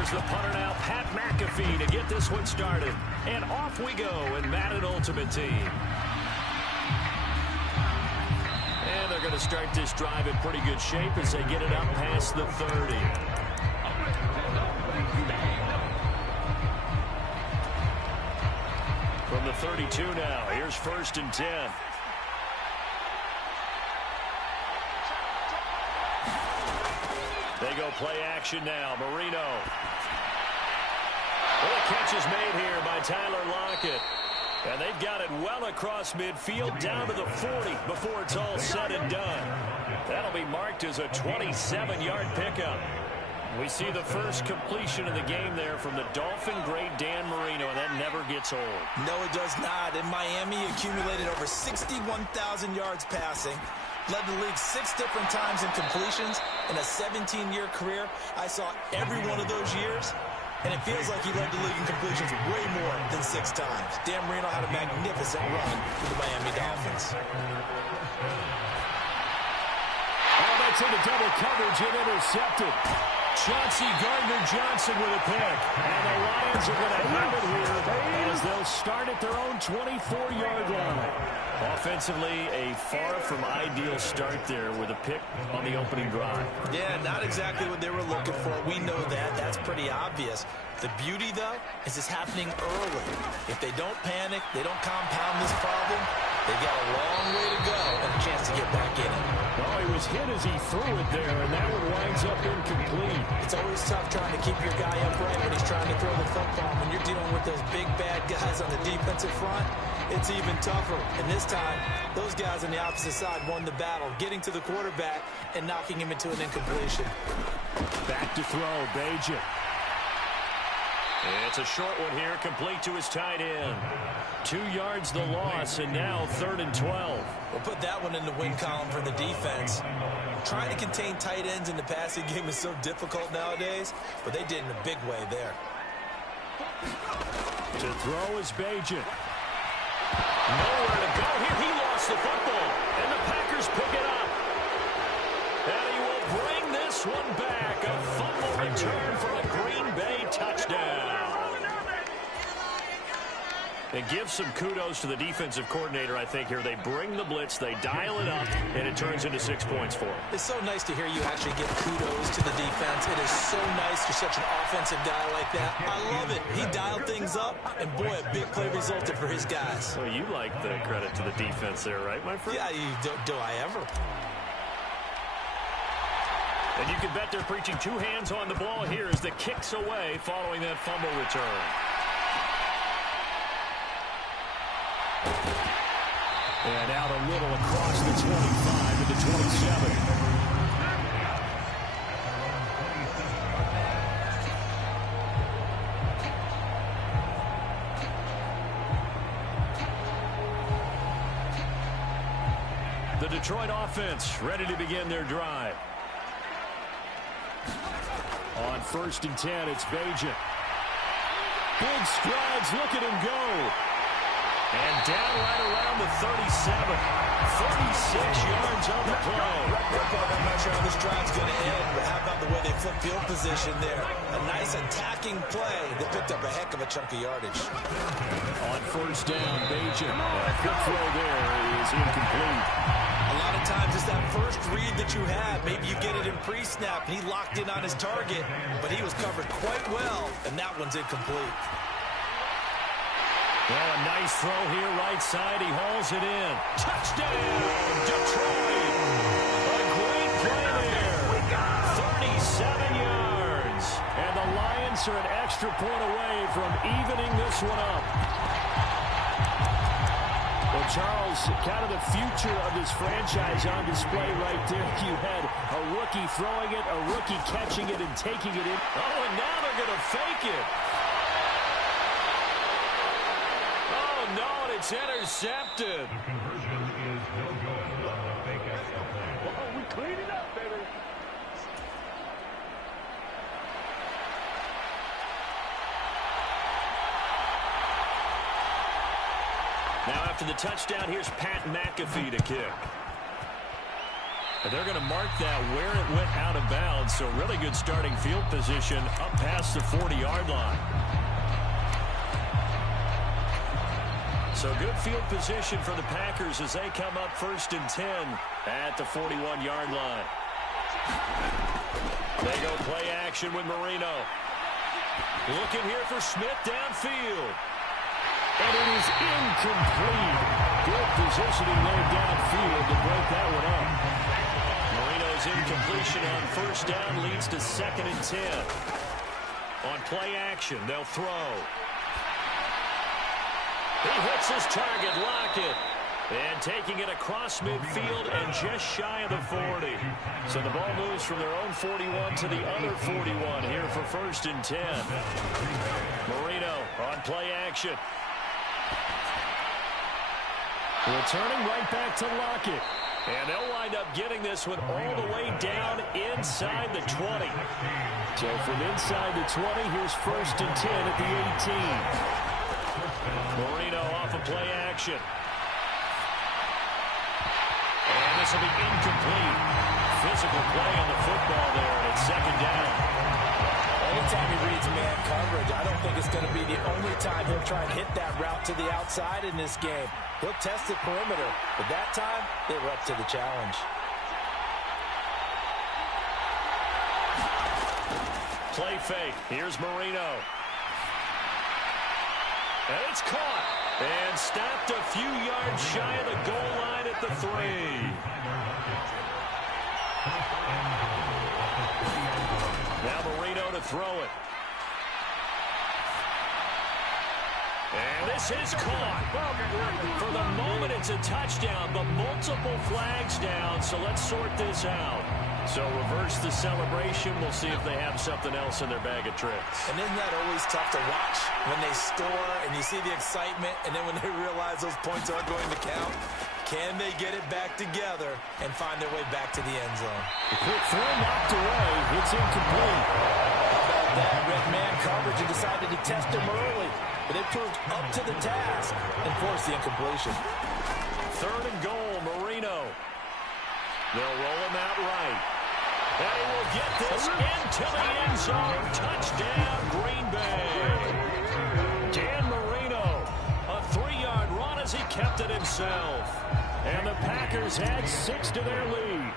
Here's the punter now, Pat McAfee, to get this one started. And off we go in Madden Ultimate Team. And they're going to start this drive in pretty good shape as they get it up past the 30. From the 32 now, here's 1st and 10. They go play action now. Marino. Well, the catch is made here by Tyler Lockett. And they've got it well across midfield down to the 40 before it's all said and done. That'll be marked as a 27-yard pickup. We see the first completion of the game there from the Dolphin great Dan Marino, and that never gets old. No, it does not. In Miami, he accumulated over 61,000 yards passing. Led the league 6 different times in completions. In a 17-year career, I saw every one of those years, and it feels like he led the league in completions way more than 6 times. Dan Marino had a magnificent run for the Miami Dolphins. Oh, that's into double coverage and intercepted. Chauncey Gardner-Johnson with a pick. And the Lions are going to have it here as they'll start at their own 24-yard line. Offensively, a far from ideal start there with a pick on the opening drive. Yeah, not exactly what they were looking for. We know that. That's pretty obvious. The beauty, though, is it's happening early. If they don't panic, they don't compound this problem, they've got a long way to go and a chance to get back in it. Well, he was hit as he threw it there, and that one winds up incomplete. It's always tough trying to keep your guy upright when he's trying to throw the football. When you're dealing with those big, bad guys on the defensive front, it's even tougher. And this time, those guys on the opposite side won the battle, getting to the quarterback and knocking him into an incompletion. Back to throw, Bajan. It's a short one here, complete to his tight end. 2 yards the loss, and now 3rd and 12. We'll put that one in the win column for the defense. Trying to contain tight ends in the passing game is so difficult nowadays, but they did in a big way there. To throw is Bajan. Nowhere to go here. He lost the football, and the Packers pick it up. And he will bring this one back. A fumble return for a Green Bay touchdown. And give some kudos to the defensive coordinator, I think, here. They bring the blitz, they dial it up, and it turns into 6 points for them. It's so nice to hear you actually give kudos to the defense. It is so nice you're such an offensive guy like that. I love it. He dialed things up, and boy, a big play resulted for his guys. Well, you like the credit to the defense there, right, my friend? Yeah, do I ever? And you can bet they're preaching 2 hands on the ball here as the kick's away following that fumble return. And out a little across the 25 to the 27. The Detroit offense ready to begin their drive. On 1st and 10, it's Bajan. Big strides, look at him go. And down right around the 37. 36 yards on the play. I'm not sure how this drive's going to end, but how about the way they flip field position there? A nice attacking play that picked up a heck of a chunk of yardage. On 1st down, Bajan. Quick throw there is incomplete. A lot of times it's that first read that you have. Maybe you get it in pre-snap, and he locked in on his target, but he was covered quite well, and that one's incomplete. Well, a nice throw here, right side. He hauls it in. Touchdown, Detroit. A great play there. 37 yards. And the Lions are an extra point away from evening this one up. Well, Charles, kind of the future of this franchise on display right there. You had a rookie throwing it, a rookie catching it and taking it in. Oh, and now they're going to fake it. No, and it's intercepted. We cleaned it up, baby. Now after the touchdown, here's Pat McAfee to kick. And they're going to mark that where it went out of bounds. So really good starting field position up past the 40-yard line. So good field position for the Packers as they come up 1st and 10 at the 41-yard line. They go play action with Marino. Looking here for Smith downfield. And it is incomplete. Good positioning there downfield to break that one up. Marino's incompletion on 1st down leads to 2nd and 10. On play action, they'll throw. He hits his target, Lockett. And taking it across midfield and just shy of the 40. So the ball moves from their own 41 to the other 41 here for 1st and 10. Marino on play action. Returning right back to Lockett. And they'll wind up getting this one all the way down inside the 20. So from inside the 20, here's 1st and 10 at the 18. Marino off of play action. And this will be incomplete. Physical play on the football there, and it's 2nd down. Anytime he reads man coverage, I don't think it's going to be the only time he'll try and hit that route to the outside in this game. He'll test the perimeter, but that time, they were up to the challenge. Play fake. Here's Marino. And it's caught. And stopped a few yards shy of the goal line at the 3. Now Marino to throw it. And this is caught. For the moment, it's a touchdown, but multiple flags down, so let's sort this out. So reverse the celebration. We'll see if they have something else in their bag of tricks. And isn't that always tough to watch when they score and you see the excitement, and then when they realize those points aren't going to count? Can they get it back together and find their way back to the end zone? The quick throw knocked away. It's incomplete. How about that? Red man coverage and decided to test him early. But they proved up to the task and forced the incompletion. 3rd and goal, Marino. They'll roll him out right. And he will get this into the end zone. Touchdown, Green Bay. Dan Marino, a 3-yard run as he kept it himself. And the Packers add 6 to their lead.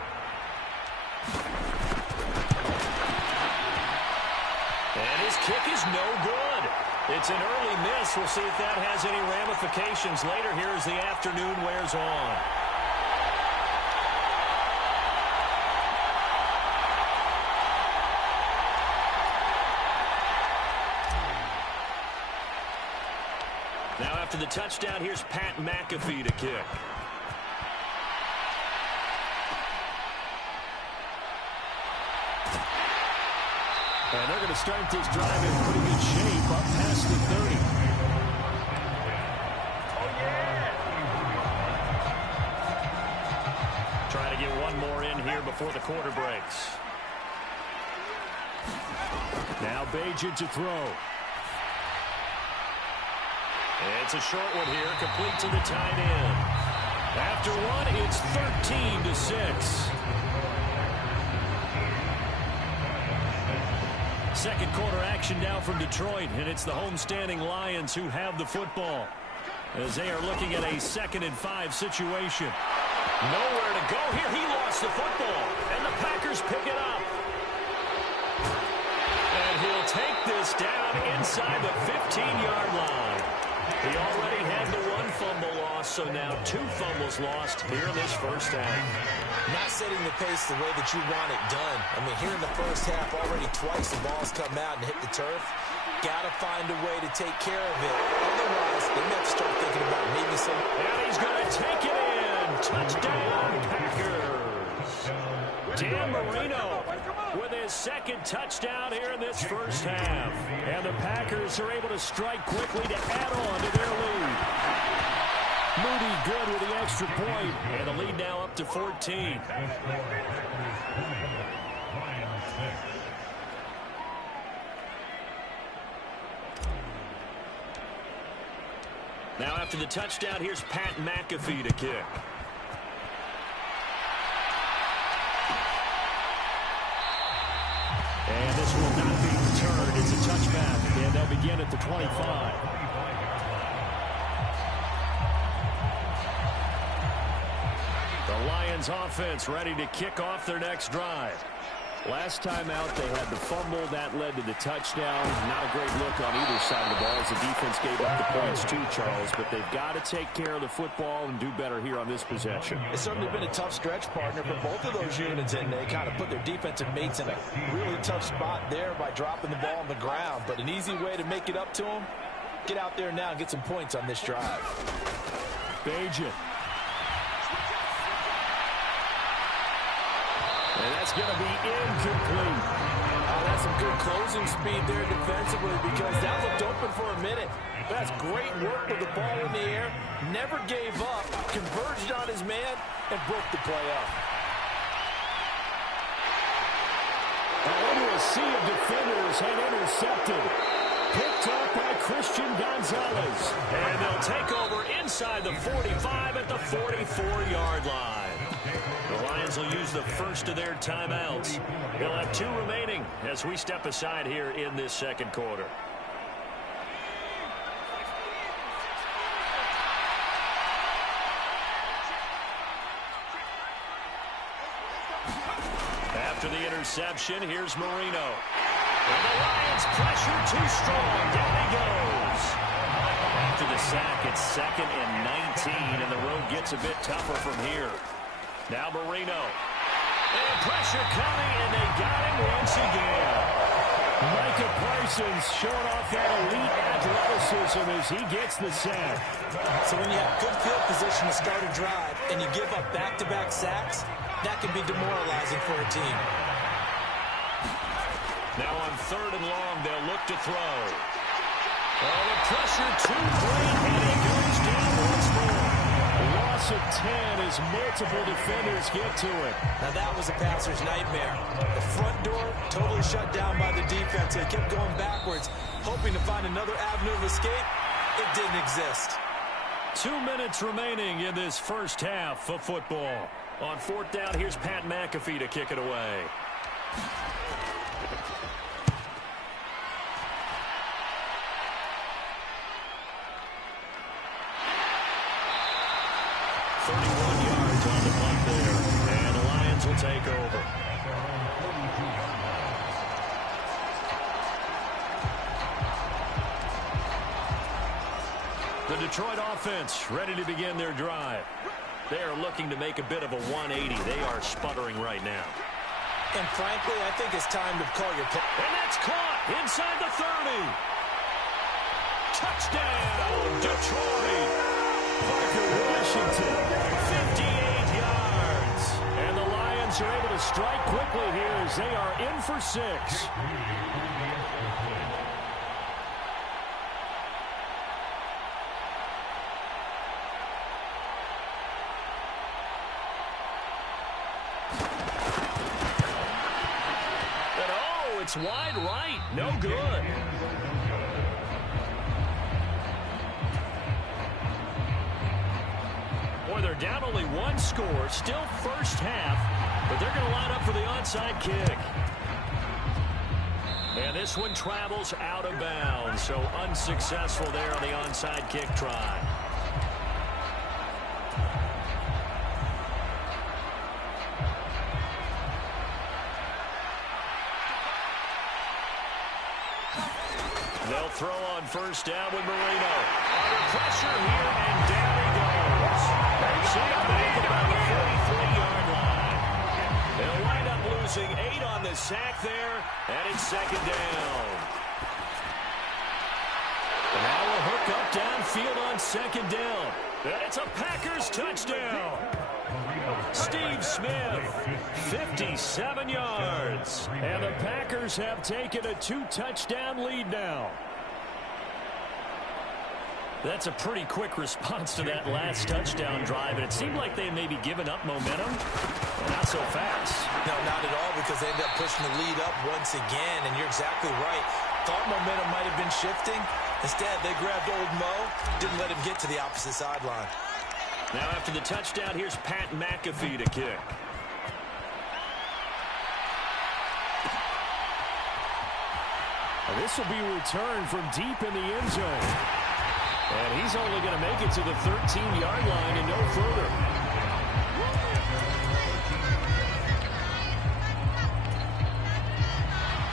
And his kick is no good. It's an early miss. We'll see if that has any ramifications later here as the afternoon wears on. Now after the touchdown, here's Pat McAfee to kick. And they're going to start this drive in pretty good shape up past the 30. Trying to get one more in here before the quarter breaks. Now Bajan to throw. It's a short one here, complete to the tight end. After one, it's 13-6. Second quarter action now from Detroit, and it's the homestanding Lions who have the football as they are looking at a 2nd and 5 situation. Nowhere to go here. He lost the football, and the Packers pick it up. And he'll take this down inside the 15-yard line. He already had the 1 fumble loss, so now 2 fumbles lost here in this first half. Not setting the pace the way that you want it done. I mean, here in the first half, already twice the ball's come out and hit the turf. Got to find a way to take care of it. Otherwise, they have to start thinking about maybe some... And he's going to take it in. Touchdown, Packers. Dan Marino with his 2nd touchdown here in this first half. And the Packers are able to strike quickly to add on to their lead. Moody good with the extra point, and the lead now up to 14. Now after the touchdown, here's Pat McAfee to kick. And this will not be returned. It's a touchback, and they'll begin at the 25. The Lions offense ready to kick off their next drive. Last time out, they had the fumble. That led to the touchdown. Not a great look on either side of the ball as the defense gave up the points too, Charles. But they've got to take care of the football and do better here on this possession. It's certainly been a tough stretch, partner, for both of those units, and they kind of put their defensive mates in a really tough spot there by dropping the ball on the ground. But an easy way to make it up to them, get out there now and get some points on this drive. Bajan. And that's going to be incomplete. That's some good closing speed there defensively because that looked open for a minute. That's great work with the ball in the air. Never gave up, converged on his man, and broke the play up. Into a sea of defenders and intercepted. Picked up by Christian Gonzalez. And they'll take over inside the 45 at the 44-yard line. The Lions will use the first of their timeouts. They'll have 2 remaining as we step aside here in this second quarter. After the interception, here's Marino. And the Lions pressure too strong. Down he goes. After the sack, it's 2nd and 19, and the road gets a bit tougher from here. Now Marino. And pressure coming, and they got him once again. Micah Parsons showing off that elite athleticism as he gets the sack. So when you have good field position to start a drive and you give up back-to-back sacks, that can be demoralizing for a team. Now on 3rd and long, they'll look to throw. Oh, the pressure too great, and he goes down once more. Loss of 10 as multiple defenders get to it. Now that was a passer's nightmare. The front door totally shut down by the defense. They kept going backwards, hoping to find another avenue of escape. It didn't exist. 2 minutes remaining in this first half of football. On 4th down, here's Pat McAfee to kick it away. Take over. The Detroit offense ready to begin their drive. They are looking to make a bit of a 180. They are sputtering right now. And frankly, I think it's time to call your play. And that's caught inside the 30. Touchdown, Detroit. Parker Washington, 58 yards. And the Lions are able to strike quickly here as they are in for 6. And oh, it's wide right. No good. Boy, they're down only 1 score. Still first half, but they're going to line up for the onside kick. And this one travels out of bounds, so unsuccessful there on the onside kick try. They'll throw on first down with Marino. Under pressure here, and down he goes. She'll make it about the 43-yard line. They'll wind up losing 8 on the sack there, and it's 2nd down. And now we'll hook up downfield on 2nd down. And it's a Packers touchdown. Steve Smith, 57 yards. And the Packers have taken a 2-touchdown lead now. That's a pretty quick response to that last touchdown drive, and it seemed like they may be giving up momentum. Not so fast. No, not at all, because they ended up pushing the lead up once again, and you're exactly right. Thought momentum might have been shifting. Instead, they grabbed old Mo, didn't let him get to the opposite sideline. Now after the touchdown, here's Pat McAfee to kick. And this will be returned from deep in the end zone. And he's only going to make it to the 13-yard line and no further.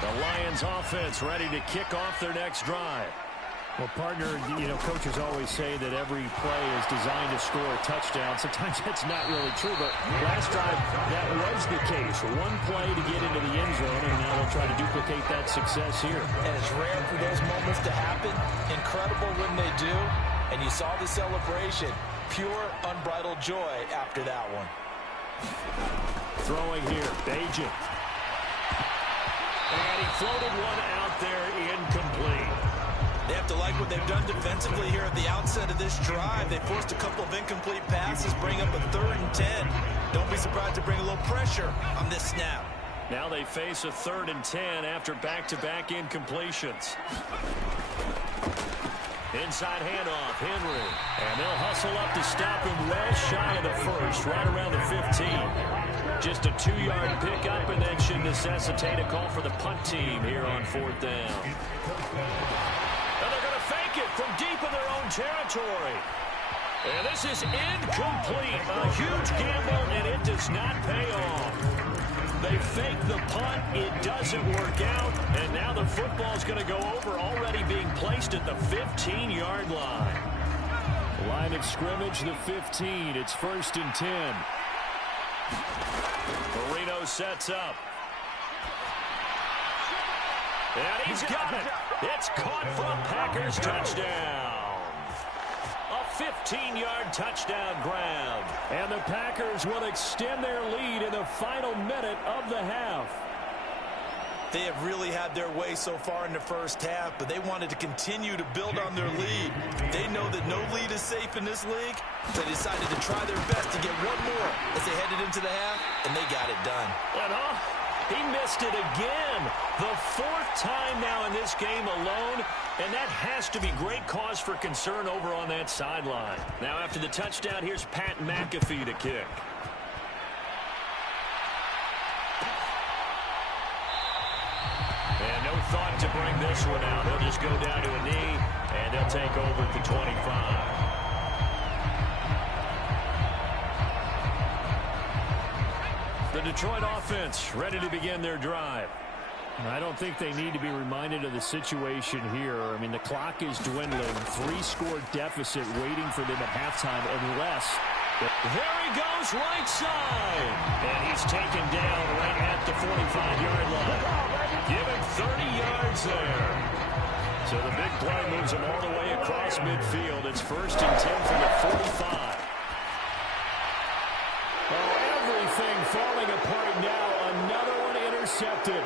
The Lions offense ready to kick off their next drive. Well, partner, coaches always say that every play is designed to score a touchdown. Sometimes that's not really true, but last drive, that was the case. One play to get into the end zone, and now they'll try to duplicate that success here. And it's rare for those moments to happen. Incredible when they do. And you saw the celebration. Pure, unbridled joy after that one. Throwing here, Bajan. And he floated one out there, incomplete. They have to like what they've done defensively here at the outset of this drive. They forced a couple of incomplete passes, bring up a 3rd and 10. Don't be surprised to bring a little pressure on this snap. Now they face a 3rd and 10 after back-to-back incompletions. Inside handoff, Henry. And they'll hustle up to stop him well shy of the first, right around the 15. Just a 2-yard pickup, and that should necessitate a call for the punt team here on 4th down. And they're going to fake it from deep in their own territory. And this is incomplete. A huge gamble, and it does not pay off. They fake the punt. It doesn't work out. And now the football's going to go over, already being placed at the 15-yard line. Line of scrimmage, the 15. It's 1st and 10. Marino sets up. And he's got it. It's caught for a Packers touchdown. A 15-yard touchdown grab. And the Packers will extend their lead in the final minute of the half. They have really had their way so far in the first half, but they wanted to continue to build on their lead. They know that no lead is safe in this league, so they decided to try their best to get one more as they headed into the half, and they got it done. He missed it again. The 4th time now in this game alone, and that has to be great cause for concern over on that sideline. Now after the touchdown, here's Pat McAfee to kick. And no thought to bring this one out. They'll just go down to a knee, and they'll take over at the 25. The Detroit offense ready to begin their drive. I don't think they need to be reminded of the situation here. I mean, the clock is dwindling. 3-score deficit waiting for them at halftime unless... There he goes, right side. And he's taken down right at the 45-yard line. Give him 30 yards there. So the big play moves him all the way across midfield. It's 1st and 10 from the 45. Oh, everything falling apart now. Another one intercepted.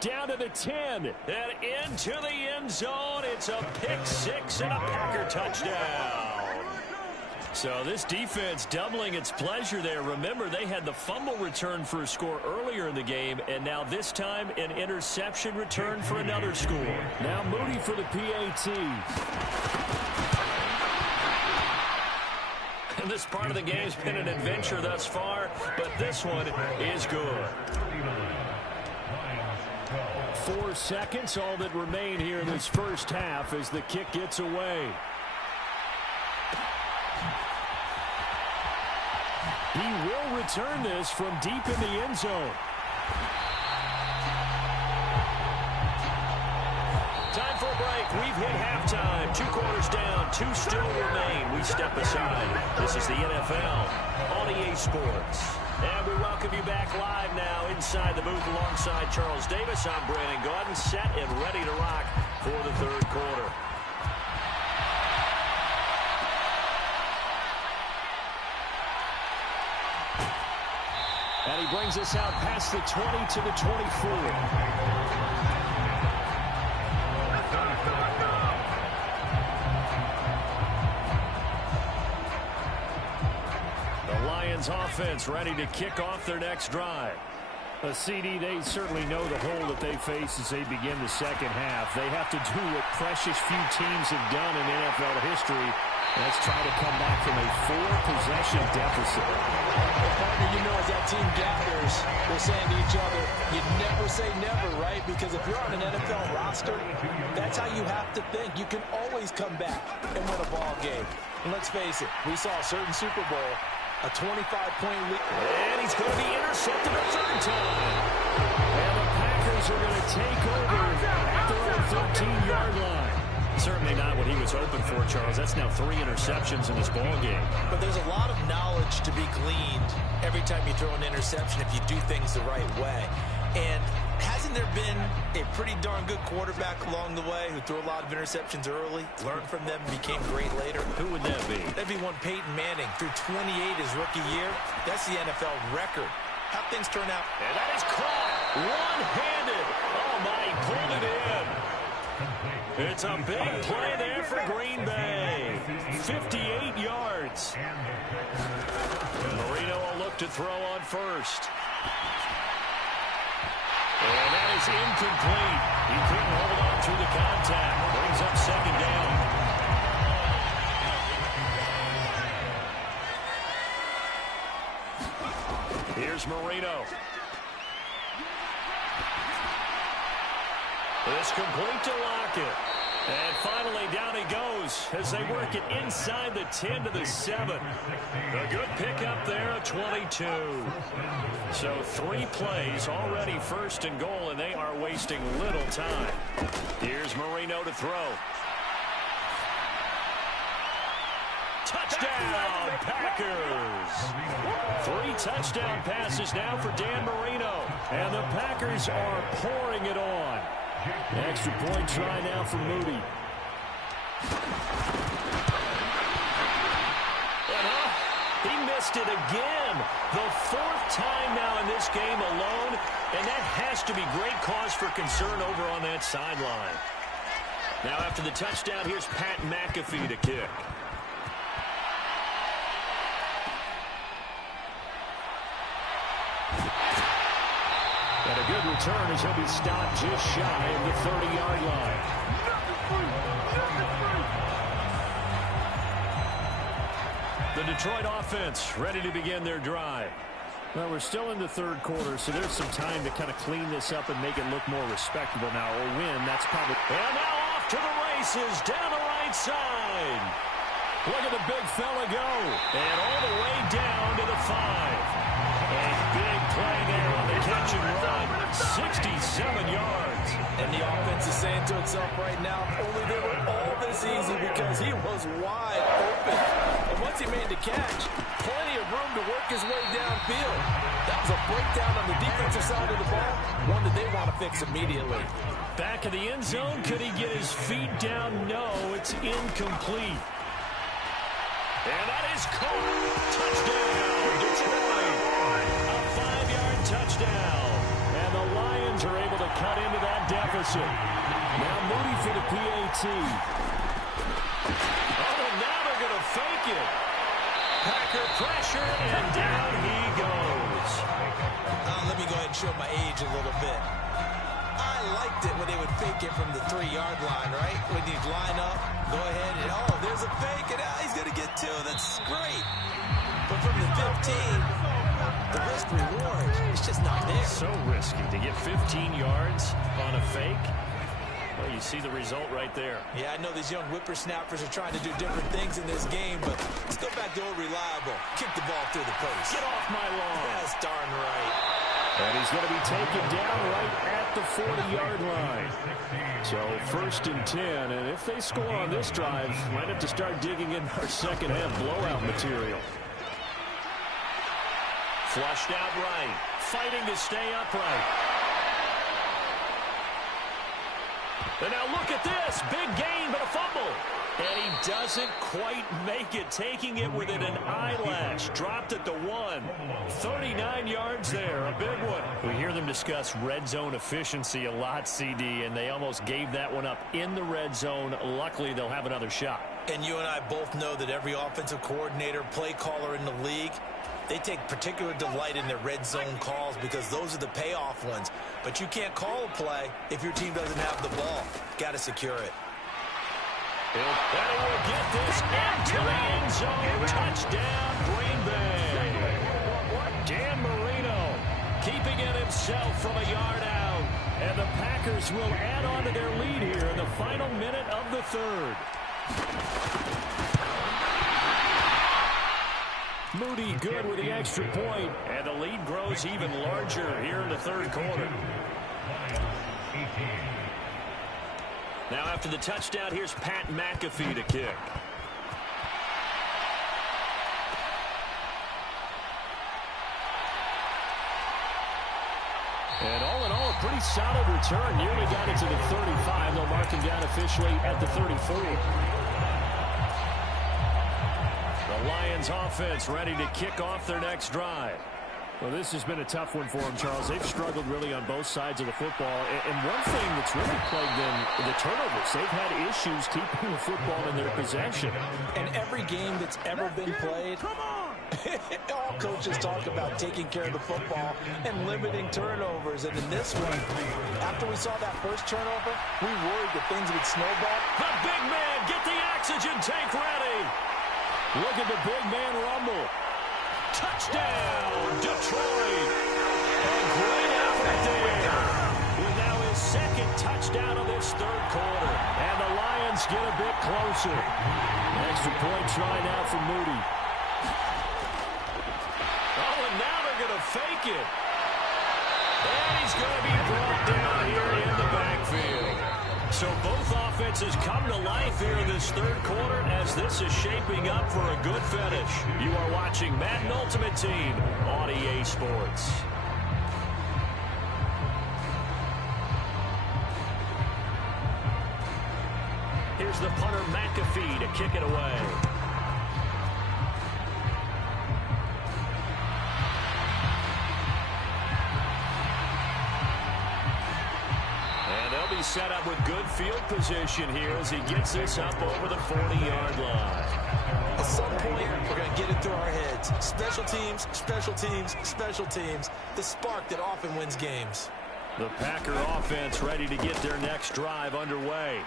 Down to the 10, and into the end zone. It's a pick-6 and a Packer touchdown. So this defense doubling its pleasure there. Remember, they had the fumble return for a score earlier in the game, and now this time an interception return for another score. Now Moody for the PAT. And this part of the game's been an adventure thus far, but this one is good. 4 seconds, all that remain here in this first half as the kick gets away. He will return this from deep in the end zone. Time for a break. We've hit halftime. 2 quarters down, 2 still remain. We step aside. This is the NFL on EA Sports. And we welcome you back live now inside the booth alongside Charles Davis. I'm Brandon Gaudin, set and ready to rock for the 3rd quarter. And he brings us out past the 20 to the 24. Offense ready to kick off their next drive. A CD, they certainly know the hole that they face as they begin the second half. They have to do what precious few teams have done in NFL history, Let's try to come back from a 4-possession deficit. Well, partner, you know, as that team gathers, they're saying to each other, you never say never, right? Because if you're on an NFL roster, that's how you have to think. You can always come back and win a ball game. And let's face it, we saw a certain Super Bowl, a 25-point lead. And he's going to be intercepted a third time. And the Packers are going to take over at their own 13-yard line. Certainly not what he was hoping for, Charles. That's now 3 interceptions in this ball game. But there's a lot of knowledge to be gleaned every time you throw an interception if you do things the right way. And hasn't there been a pretty darn good quarterback along the way who threw a lot of interceptions early, learned from them, and became great later? Who would that be? That'd be one Peyton Manning. Threw 28 his rookie year. That's the NFL record. How'd things turn out? And that is caught one-handed. Oh, my, he pulled it in. It's a big play there for Green Bay. 58 yards. Marino will look to throw on first. And that is incomplete. He couldn't hold on through the contact. Brings up second down. Here's Marino. It's complete to Lockett. And finally down he goes as they work it inside the 10 to the 7. A good pickup there, a 22. So 3 plays already first and goal, and they are wasting little time. Here's Marino to throw. Touchdown, Packers! 3 touchdown passes now for Dan Marino. And the Packers are pouring it on. Extra point try now for Moody. And he missed it again. The 4th time now in this game alone. And that has to be great cause for concern over on that sideline. Now after the touchdown, here's Pat McAfee to kick. And a good return as he'll be stopped just shy of the 30-yard line. The Detroit offense ready to begin their drive. Well, we're still in the 3rd quarter, so there's some time to kind of clean this up and make it look more respectable now. Or win, that's probably... And now off to the races down the right side. Look at the big fella go. And all the way down to the 5. A big play there on the catch and run. 67 yards. And the offense is saying to itself right now, only they were all this easy because he was wide open. And once he made the catch, plenty of room to work his way downfield. That was a breakdown on the defensive side of the ball, one that they want to fix immediately. Back of the end zone, could he get his feet down? No, it's incomplete. And that is caught. Touchdown, Detroit. A 5-yard touchdown. And the Lions are able to cut into that deficit. Now Moody for the PAT. Oh, now they're going to fake it. Packer pressure, and down he goes. Let me go ahead and show my age a little bit. I liked it when they would fake it from the 3-yard line, right? When you'd line up, go ahead, and oh, there's a fake, and he's going to get 2. That's great. But from the 15, the risk-reward is just not there. So risky to get 15 yards on a fake. Well, you see the result right there. Yeah, I know these young whippersnappers are trying to do different things in this game, but let's go back to old reliable. Kick the ball through the post. Get off my lawn. That's darn right. And he's going to be taken down right at the 40-yard line. So 1st and 10, and if they score on this drive, might have to start digging in our second half blowout material. Flushed out right, fighting to stay upright. And now look at this, big gain, but a fumble. And he doesn't quite make it, taking it within an eyelash. Dropped at the 1. 39 yards there, a big one. We hear them discuss red zone efficiency a lot, CD, and they almost gave that one up in the red zone. Luckily, they'll have another shot. And you and I both know that every offensive coordinator, play caller in the league, they take particular delight in their red zone calls because those are the payoff ones. But you can't call a play if your team doesn't have the ball. Got to secure it. And he will get this into the end zone. Touchdown, Green Bay. Dan Marino keeping it himself from a yard out. And the Packers will add on to their lead here in the final minute of the third. Moody good with the extra point. And the lead grows even larger here in the third quarter. Now after the touchdown, here's Pat McAfee to kick. And all in all, a pretty solid return. Nearly got it to the 35. They'll mark him down officially at the 34. The Lions offense ready to kick off their next drive. Well, this has been a tough one for them, Charles. They've struggled really on both sides of the football. And one thing that's really plagued them, the turnovers. They've had issues keeping the football in their possession. And every game that's ever been played, all coaches talk about taking care of the football and limiting turnovers. And in this one, after we saw that first turnover, we worried that things would snowball. The big man, get the oxygen tank ready. Look at the big man rumble. Touchdown, Detroit. A great effort there. With now his second touchdown of this third quarter. And the Lions get a bit closer. Extra point try now for Moody. Oh, and now they're going to fake it. And he's going to be brought down here in the backfield. So both offenses come to life here in this third quarter as this is shaping up for a good finish. You are watching Madden Ultimate Team on EA Sports. Here's the punter McAfee to kick it away. Set up with good field position here as he gets this up over the 40-yard line. At some point, we're going to get it through our heads. Special teams, special teams, special teams. The spark that often wins games. The Packer offense ready to get their next drive underway.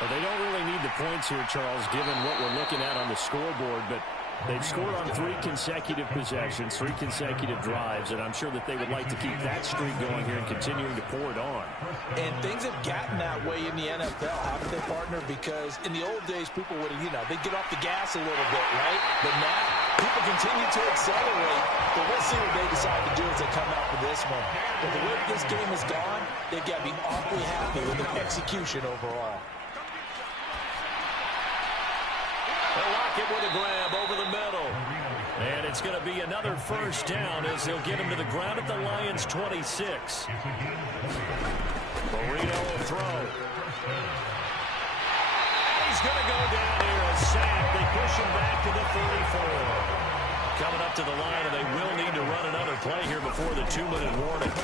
Well, they don't really need the points here, Charles, given what we're looking at on the scoreboard, but they've scored on 3 consecutive possessions, 3 consecutive drives, and I'm sure that they would like to keep that streak going here and continuing to pour it on. And things have gotten that way in the NFL, haven't they, partner? Because in the old days, people would have, they'd get off the gas a little bit, right? But now, people continue to accelerate, but we'll see what they decide to do as they come out for this one. But the way this game has gone, they've got to be awfully happy with the execution overall. They'll lock it with a grab over the middle. And it's going to be another first down as they'll get him to the ground at the Lions' 26. Marino will throw. And he's going to go down here, a sack. They push him back to the 34. Coming up to the line, and they will need to run another play here before the 2-minute warning.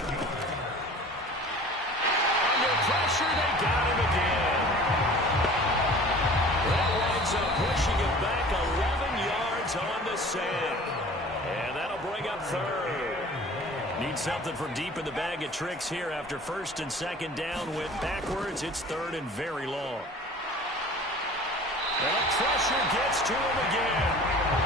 Under pressure, they got him again. That winds up pushing him back 11 yards on the sack. And that'll bring up third. Need something from deep in the bag of tricks here after first and second down went backwards. It's third and very long. And the pressure gets to him again.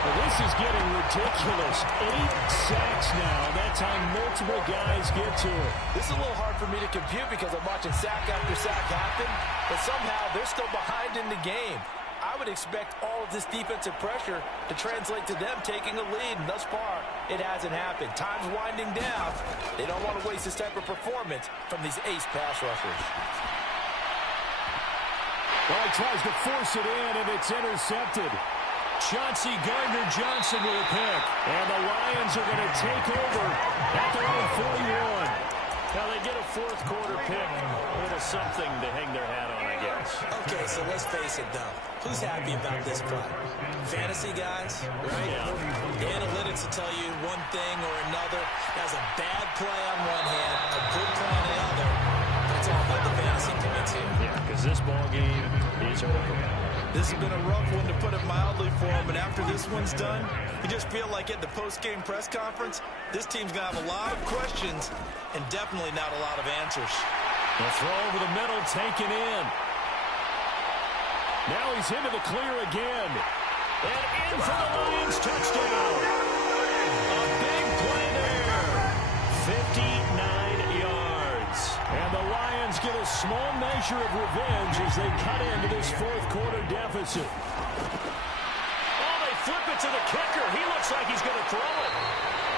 Well, this is getting ridiculous. 8 sacks now. That's how multiple guys get to it. This is a little hard for me to compute because I'm watching sack after sack happen, but somehow they're still behind in the game. I would expect all of this defensive pressure to translate to them taking a lead, and thus far, it hasn't happened. Time's winding down. They don't want to waste this type of performance from these ace pass rushers. Well, he tries to force it in, and it's intercepted. Chauncey Gardner-Johnson with a pick. And the Lions are going to take over at their own 41. Now they get a fourth quarter pick. A little something to hang their hat on, I guess. Okay, so let's face it, though. Who's happy about this play? Fantasy guys, right? Yeah. The analytics will tell you one thing or another. That's a bad play on one hand, a good play on the other. That's all about the fantasy points here. Yeah, because this ball game is over. This has been a rough one, to put it mildly, for him. And after this one's done, you just feel like at the post-game press conference, this team's going to have a lot of questions and definitely not a lot of answers. The throw over the middle, taken in. Now he's into the clear again. And in for the Lions touchdown. A big play there. 59 yards. And the Lions get a small measure of revenge as they cut into this fourth quarter deficit. Oh, they flip it to the kicker. He looks like he's going to throw it.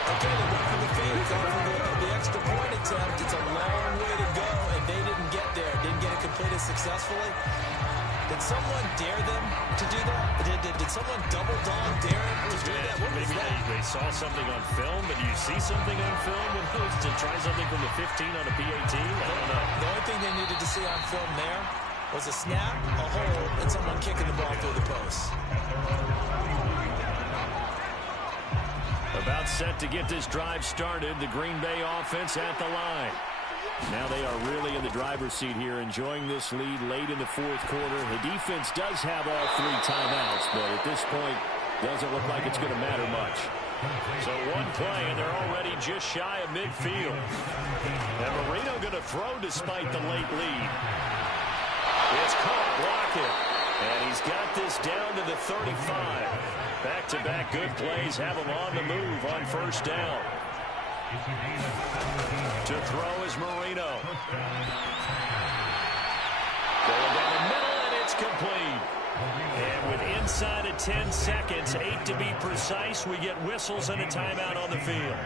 Okay, they went for the fake, gone for the extra point attempt. It's a long way to go, and they didn't get there. Didn't get it completed successfully. Did someone dare them to do that? Did someone double dog dare them to do that? What was Maybe that? they saw something on film, but do you see something on film with those to try something from the 15 on a PAT? I don't know. The only thing they needed to see on film there was a snap, a hole, and someone kicking the ball through the post. About set to get this drive started, the Green Bay offense at the line. Now they are really in the driver's seat here, enjoying this lead late in the fourth quarter. The defense does have all 3 timeouts, but at this point, doesn't look like it's going to matter much. So one play, and they're already just shy of midfield. And Marino going to throw despite the late lead. It's caught, Lockett. And he's got this down to the 35. Back-to-back good plays have him on the move on first down. To throw is Marino. Going down the middle, and it's complete. And with inside of 10 seconds, 8 to be precise, we get whistles and a timeout on the field.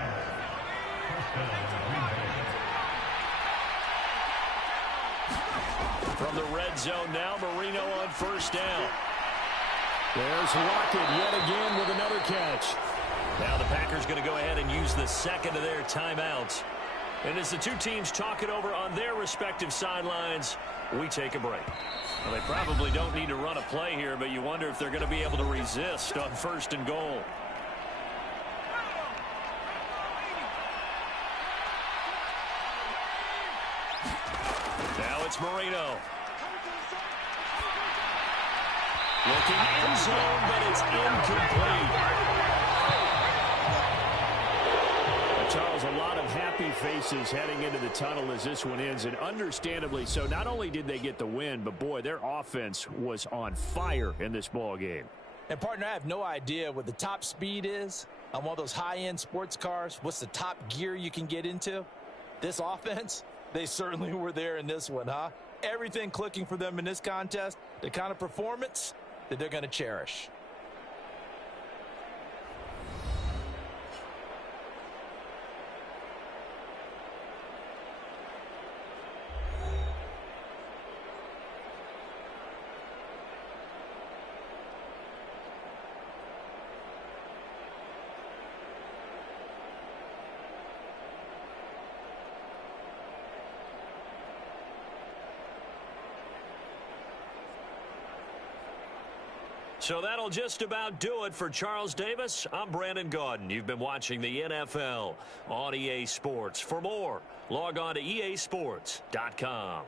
From the red zone now, Marino on first down. There's Lockett yet again with another catch. Now the Packers going to go ahead and use the second of their timeouts. And as the two teams talk it over on their respective sidelines, we take a break. Well, they probably don't need to run a play here, but you wonder if they're going to be able to resist on first and goal. Now it's Marino. Looking end zone, but it's incomplete. Charles, a lot of happy faces heading into the tunnel as this one ends, and understandably so. Not only did they get the win, but boy, their offense was on fire in this ball game. And partner, I have no idea what the top speed is on one of those high-end sports cars. What's the top gear you can get into? This offense, they certainly were there in this one, huh? Everything clicking for them in this contest, the kind of performance that they're going to cherish. So that'll just about do it for Charles Davis. I'm Brandon Gaudin. You've been watching the NFL on EA Sports. For more, log on to easports.com.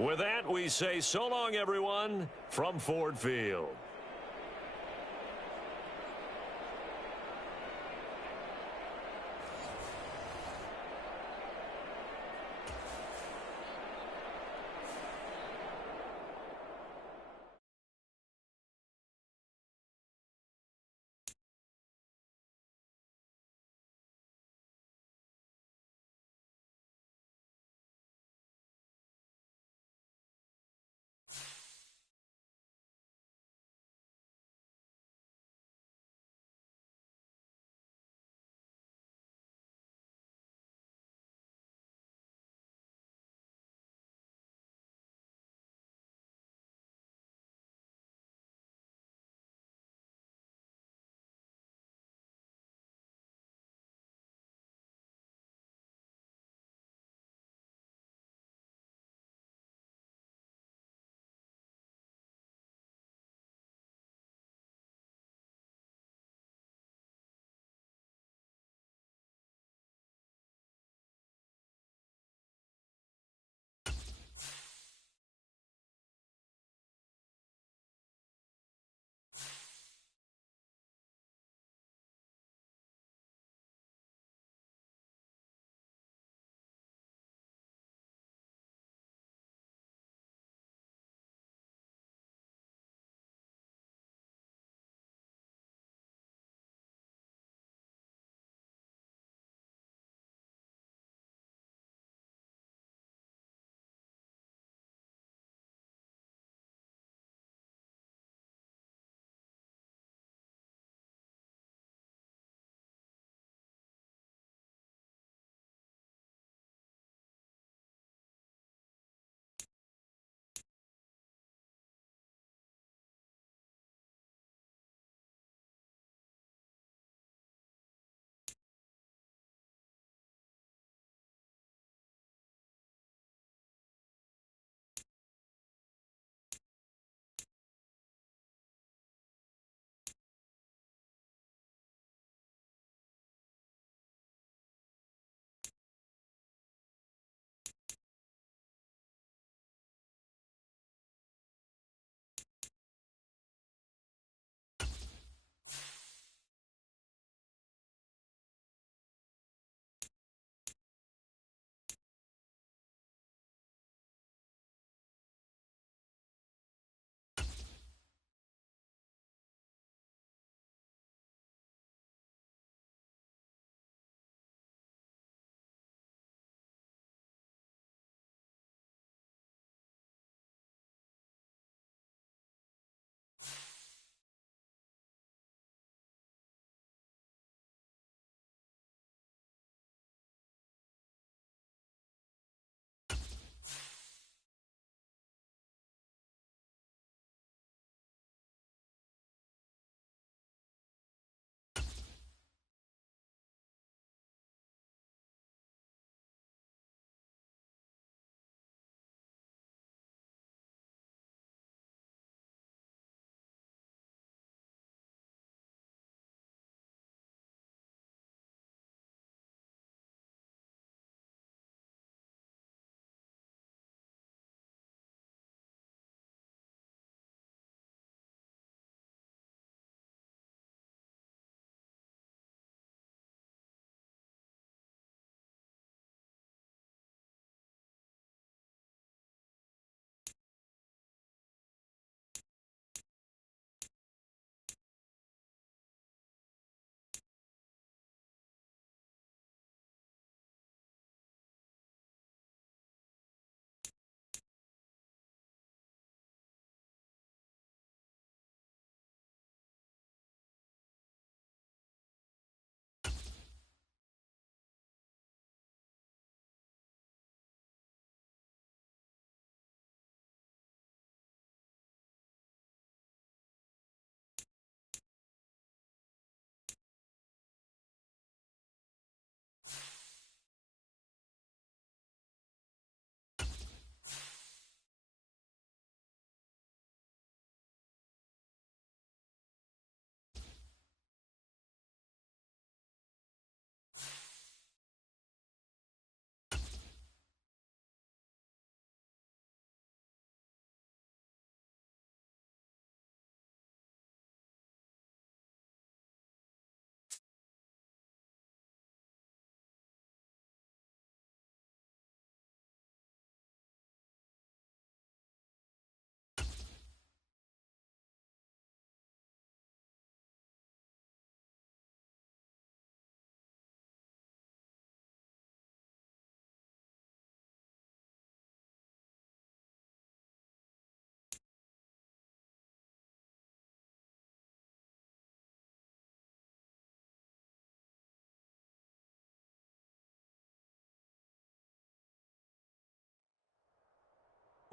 With that, we say so long, everyone, from Ford Field.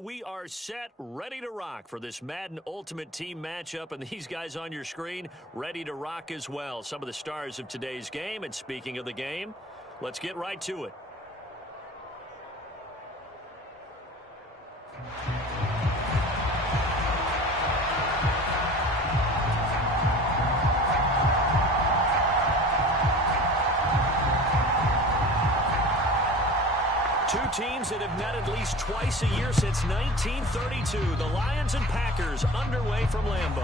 we are set, ready to rock for this Madden Ultimate Team matchup, and these guys on your screen ready to rock as well. Some of the stars of today's game, and speaking of the game, let's get right to it. Two teams that have met at least twice a year since 1932. The Lions and Packers underway from Lambeau.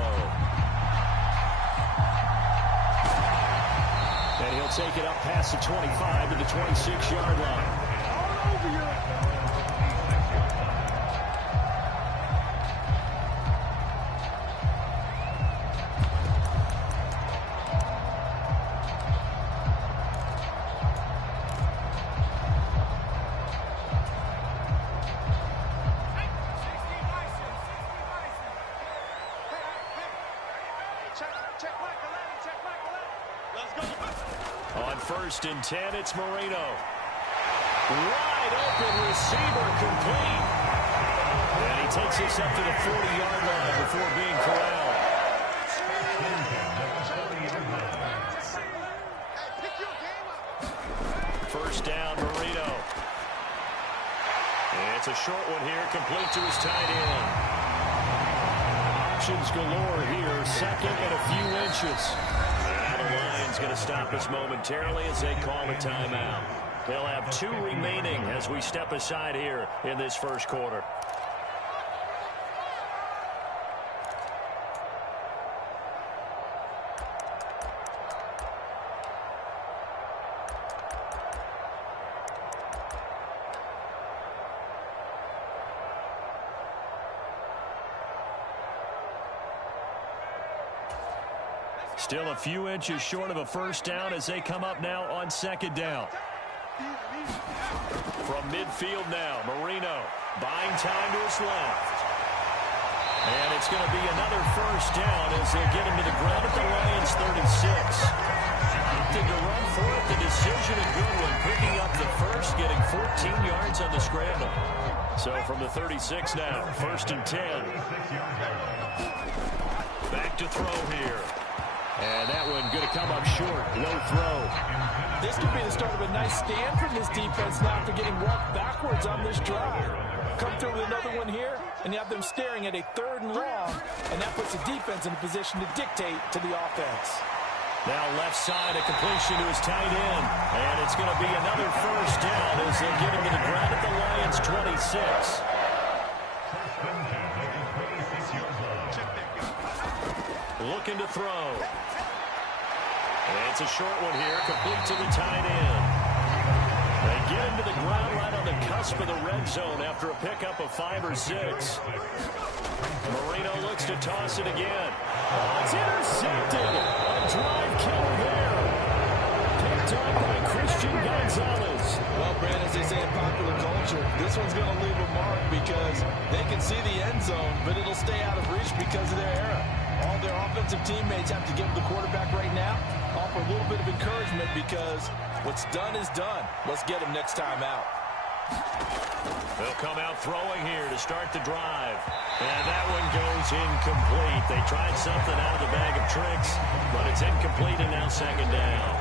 And he'll take it up past the 25 to the 26-yard line. All over you. On 1st and 10, it's Marino. Wide open receiver, complete. And he takes this up to the 40-yard line before being corralled. First down, Marino. And it's a short one here, complete to his tight end. Options galore here, second and a few inches. The line's going to stop us momentarily as they call a timeout. They'll have 2 remaining as we step aside here in this first quarter. Still a few inches short of a first down as they come up now on 2nd down. From midfield now, Marino buying time to his left. And it's going to be another first down as they get him to the ground at the Lions 36. Opted to run for it, the decision a good one, picking up the first, getting 14 yards on the scramble. So from the 36 now, 1st and 10. Back to throw here. And that one going to come up short. Low throw. This could be the start of a nice stand from this defense now after getting walked backwards on this drive. Come through with another one here, and you have them staring at a 3rd and long, and that puts the defense in a position to dictate to the offense. Now left side, a completion to his tight end. And it's going to be another first down as they get him to the ground at the Lions 26. Looking to throw. And it's a short one here, complete to the tight end. They get him to the ground right on the cusp of the red zone after a pickup of 5 or 6. Marino looks to toss it again. Oh, it's intercepted. A drive killer there. Picked up by Christian Gonzalez. Well, Brad, as they say in popular culture, this one's going to leave a mark because they can see the end zone, but it'll stay out of reach because of their error. All their offensive teammates have to give the quarterback right now, offer a little bit of encouragement because what's done is done. Let's get him next time out. They'll come out throwing here to start the drive. And that one goes incomplete. They tried something out of the bag of tricks, but it's incomplete and now 2nd down.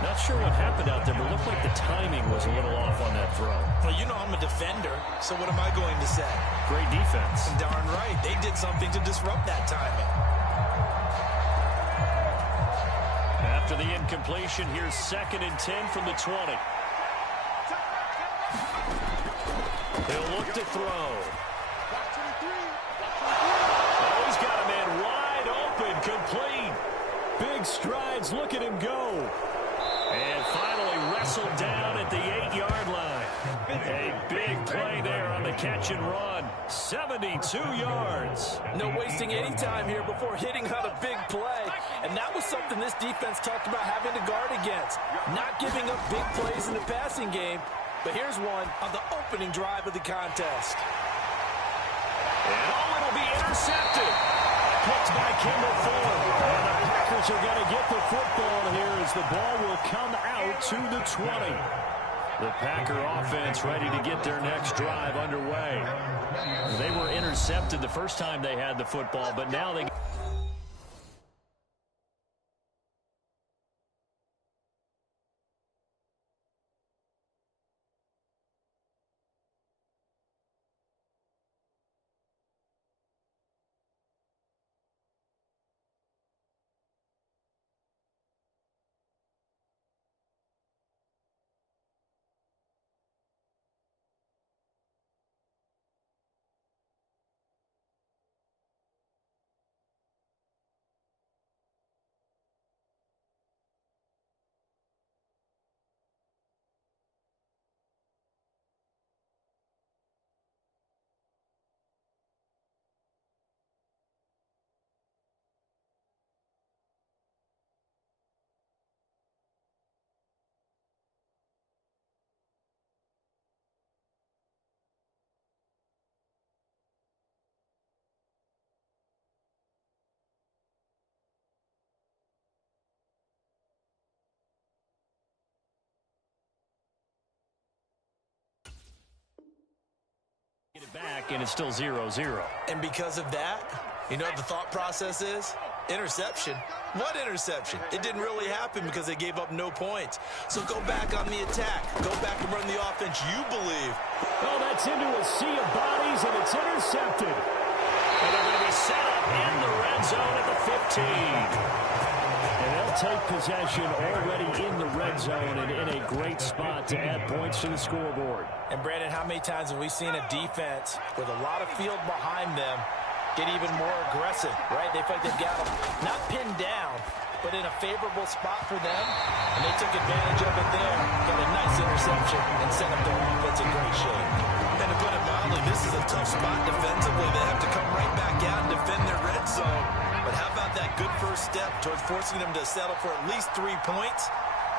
Not sure what happened out there, but it looked like the timing was a little off on that throw. Well, you know I'm a defender, so what am I going to say? Great defense. Darn right. They did something to disrupt that timing. After the incompletion, here's 2nd and 10 from the 20. He'll look to throw. Oh, he's got a man wide open, complete. Big strides, look at him go. And finally wrestled down at the 8-yard line. A big play there on the catch and run. 72 yards. No wasting any time here before hitting on a big play. And that was something this defense talked about having to guard against. Not giving up big plays in the passing game. But here's one on the opening drive of the contest. And oh, it'll be intercepted. Picked by Kendall Fuller. And the Packers are going to get the football here as the ball will come out to the 20. The Packer offense ready to get their next drive underway. They were intercepted the first time they had the football, but now they... Get it back, and it's still 0-0. And because of that, you know what the thought process is? Interception. What interception? It didn't really happen because they gave up no points. So go back on the attack. Go back and run the offense you believe. Oh, that's into a sea of bodies, and it's intercepted. And they're going to be set up in the red zone at the 15. And they'll take possession already in the red zone and in a great spot to add points to the scoreboard. And, Brandon, how many times have we seen a defense with a lot of field behind them get even more aggressive, right? They feel like they've got them not pinned down, but in a favorable spot for them. And they took advantage of it there. Got a nice interception and set up their offense in great shape. And to put it mildly, this is a tough spot defensively. They have to come right back out and defend their red zone. But how about that good first step towards forcing them to settle for at least 3 points?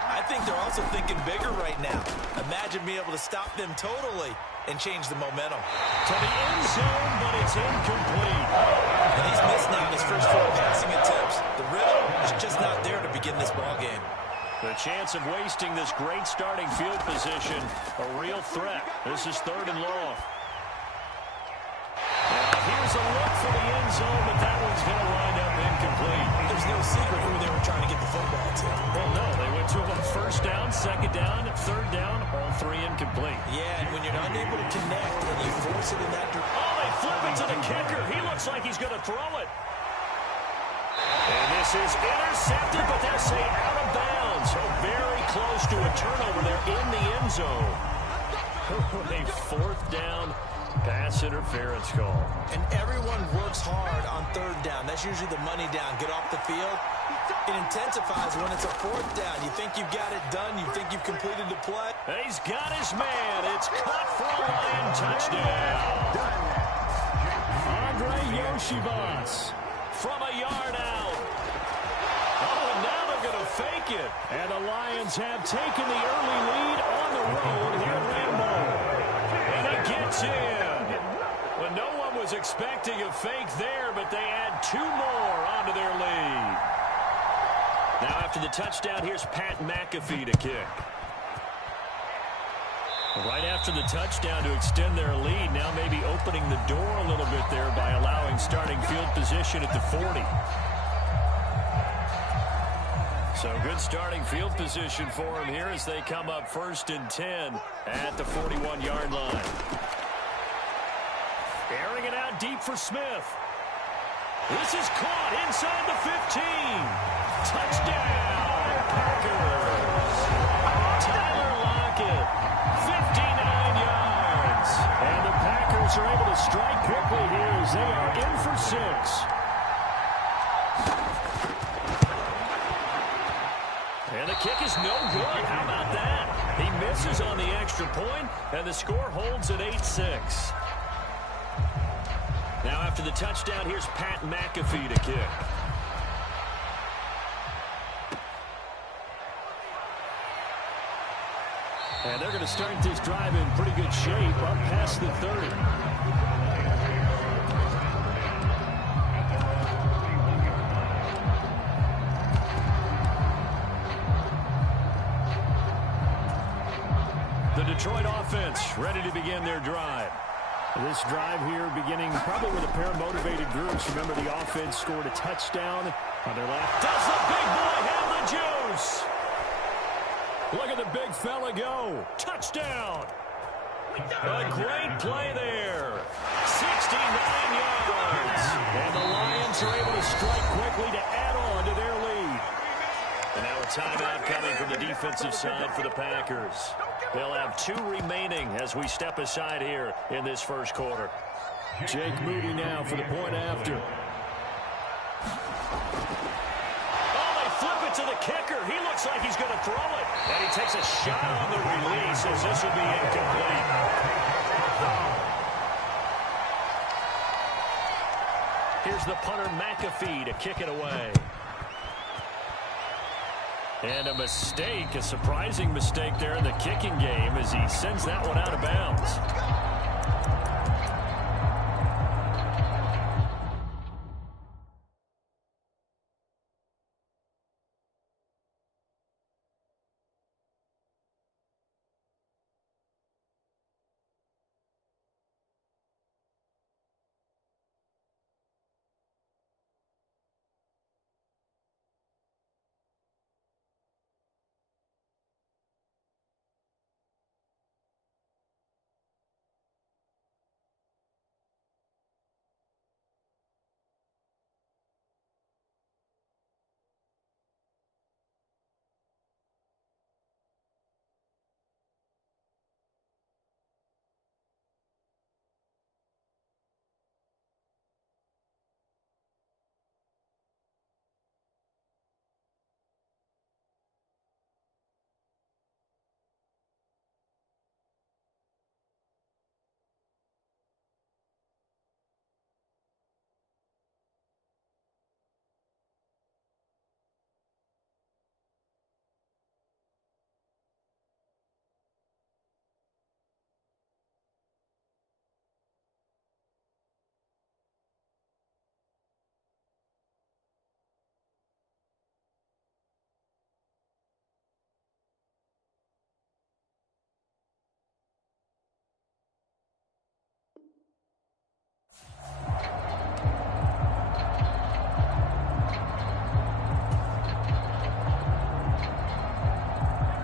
I think they're also thinking bigger right now. Imagine being able to stop them totally and change the momentum. To the end zone, but it's incomplete. And he's missed now in his first 4 passing attempts. The rhythm is just not there to begin this ball game. The chance of wasting this great starting field position, a real threat. This is 3rd and long. Now here's a look for the end zone, but that one's going to wind up incomplete. There's no secret who they were trying to get the football to. Well, no, they went to him on 1st down, 2nd down, 3rd down, all 3 incomplete. Yeah, and when you're unable to connect and you force it in that direction. Oh, they flip it to the kicker. He looks like he's going to throw it. And this is intercepted, but they'll say out of bounds. So very close to a turnover there in the end zone. A 4th down pass interference call. And everyone works hard on 3rd down. That's usually the money down. Get off the field. It intensifies when it's a 4th down. You think you've got it done. You think you've completed the play. He's got his man. It's caught for a Lion touchdown. Andre Yoshivas from a yard out. Oh, and now they're going to fake it. And the Lions have taken the early lead on the road here at Lambeau. And it gets in. Well, no one was expecting a fake there, but they add 2 more onto their lead. Now after the touchdown, here's Pat McAfee to kick. Right after the touchdown to extend their lead, now maybe opening the door a little bit there by allowing starting field position at the 40. So good starting field position for them here as they come up 1st and 10 at the 41-yard line. Airing it out deep for Smith. This is caught inside the 15. Touchdown, Packers. Tyler Lockett, 59 yards. And the Packers are able to strike quickly here as they are in for 6. And the kick is no good. How about that? He misses on the extra point, and the score holds at 8-6. Now after the touchdown, here's Pat McAfee to kick. And they're going to start this drive in pretty good shape up past the 30. Detroit offense ready to begin their drive. This drive here beginning probably with a pair of motivated groups. Remember, the offense scored a touchdown on their left. Does the big boy have the juice? Look at the big fella go. Touchdown. A great play there. 69 yards. And the Lions are able to strike quickly to add on to their lead. And now a timeout coming from the defensive side for the Packers. They'll have 2 remaining as we step aside here in this first quarter. Jake Moody now for the point after. Oh, they flip it to the kicker. He looks like he's going to throw it. And he takes a shot on the release as this will be incomplete. Here's the punter McAfee to kick it away. And a mistake, a surprising mistake there in the kicking game as he sends that one out of bounds.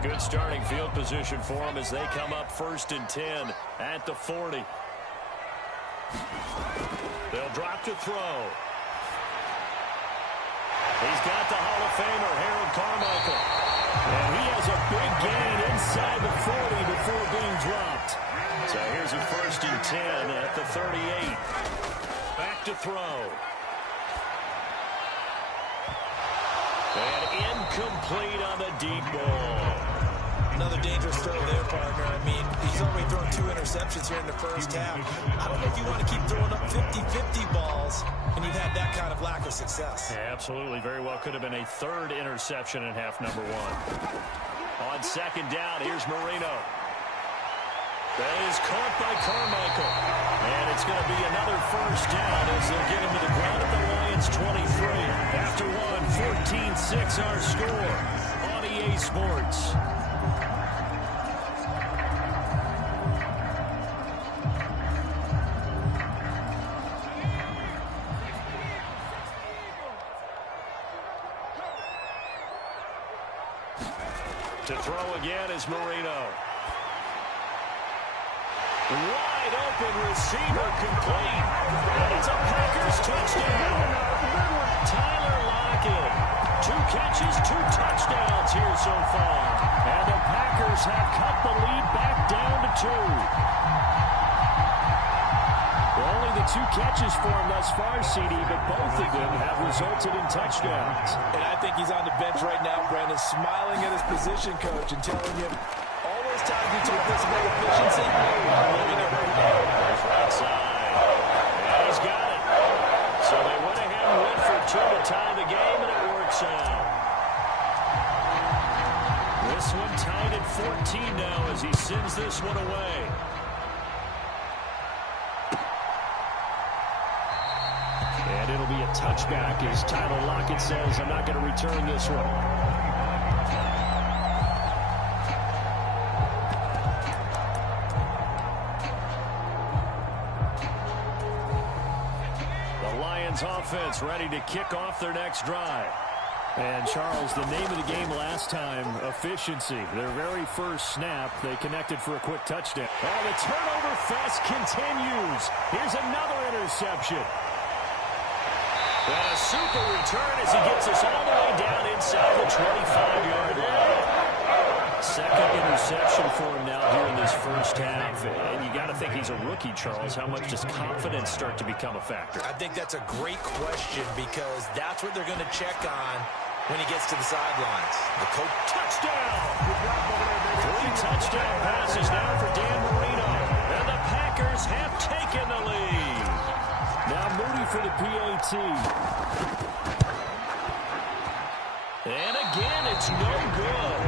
Good starting field position for them as they come up 1st and 10 at the 40. They'll drop to throw. He's got the Hall of Famer, Harold Carmichael. And he has a big gain inside the 40 before being dropped. So here's a 1st and 10 at the 38. Back to throw. And incomplete on the deep ball. Another dangerous throw there, partner. I mean, he's already thrown 2 interceptions here in the first half. I don't know if you want to keep throwing up 50-50 balls and you've had that kind of lack of success. Yeah, absolutely. Very well could have been a 3rd interception in half number 1. On 2nd down, here's Marino. That is caught by Carmichael. And it's going to be another 1st down as they'll get him to the ground at the Lions 23. After 1, 14-6 our score on EA Sports. To throw again is Marino. Wide open receiver complete. And it's a Packers touchdown. Tyler Lockett. 2 catches, 2 touchdowns here so far. And the Packers have cut the lead back down to 2. Well, only the 2 catches for him thus far, CD, but both of them have resulted in touchdowns. And I think he's on the bench right now, Brandon, smiling at his position coach and telling him all those times he took this about efficiency, I'm living it right now. There's right side. And he's got it. So they went ahead and went for 2 to tie the game, and it works out. This one tied at 14 now as he sends this one away. And it'll be a touchback as Tyler Lockett says, I'm not going to return this one. Lions offense ready to kick off their next drive. And, Charles, the name of the game last time, efficiency. Their very first snap, they connected for a quick touchdown. Oh, the turnover fest continues. Here's another interception. And a super return as he gets us all the way down inside the 25-yard line. Second interception for him now here in this first half. And you got to think he's a rookie, Charles. How much does confidence start to become a factor? I think that's a great question because that's what they're going to check on when he gets to the sidelines. The coach, touchdown! 3 touchdown passes now for Dan Marino. And the Packers have taken the lead. Now Moody for the PAT. And again, it's no good.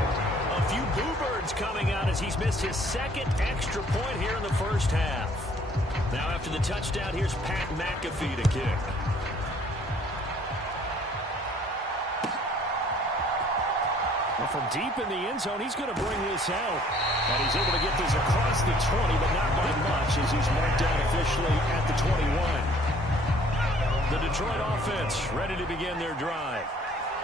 A few boo birds coming out as he's missed his second extra point here in the first half. Now after the touchdown, here's Pat McAfee to kick. Well, from deep in the end zone, he's going to bring this out. And he's able to get this across the 20, but not by much as he's marked down officially at the 21. The Detroit offense ready to begin their drive.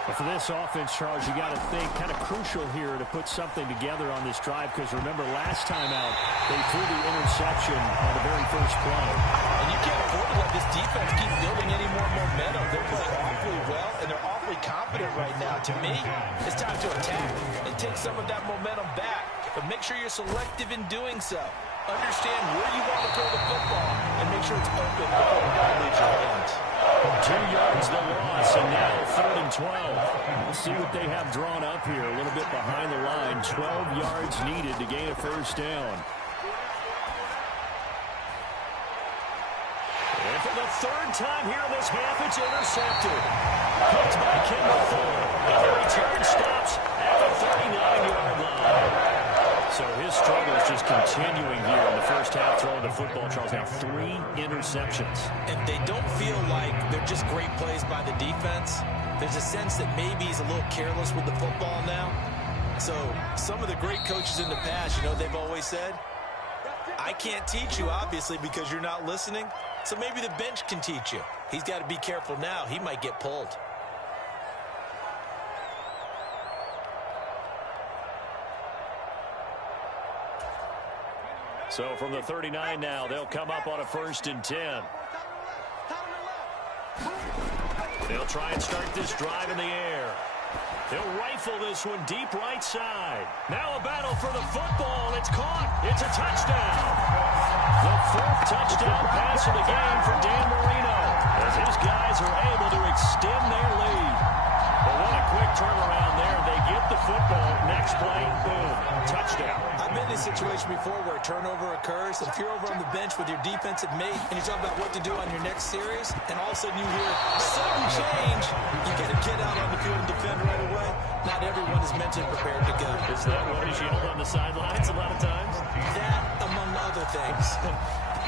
But for this offense, Charles, you got to think kind of crucial here to put something together on this drive because remember last time out they threw the interception on the very first play. And you can't afford to let this defense keep building any more momentum. They're playing awfully well and they're awfully confident right now. To me, it's time to attack and take some of that momentum back. But make sure you're selective in doing so. Understand where you want to throw the football and make sure it's open before the ball leaves your hands. 2 yards the loss, and now 3rd and 12. We'll see what they have drawn up here. A little bit behind the line. 12 yards needed to gain a first down. And for the 3rd time here in this half, it's intercepted. Picked by Kendall Fuller. And the return stops at the 39-yard line. So his struggle is just continuing here in the first half throwing the football, Charles. Now 3 interceptions. And they don't feel like they're just great plays by the defense. There's a sense that maybe he's a little careless with the football now. So some of the great coaches in the past, you know, they've always said, I can't teach you, obviously, because you're not listening. So maybe the bench can teach you. He's got to be careful now. He might get pulled. So from the 39 now, they'll come up on a 1st and 10. They'll try and start this drive in the air. They'll rifle this one deep right side. Now a battle for the football. It's caught. It's a touchdown. The 4th touchdown pass of the game for Dan Marino as his guys are able to extend their lead. But what a quick turnaround there. They get the football. Next play, boom, touchdown. I've been in a situation before where a turnover occurs. If you're over on the bench with your defensive mate and you're talking about what to do on your next series, and all of a sudden you hear sudden change, you got to get out on the field and defend right away. Not everyone is mentally prepared to go. Is that what is yelled on the sidelines a lot of times? That, among other things.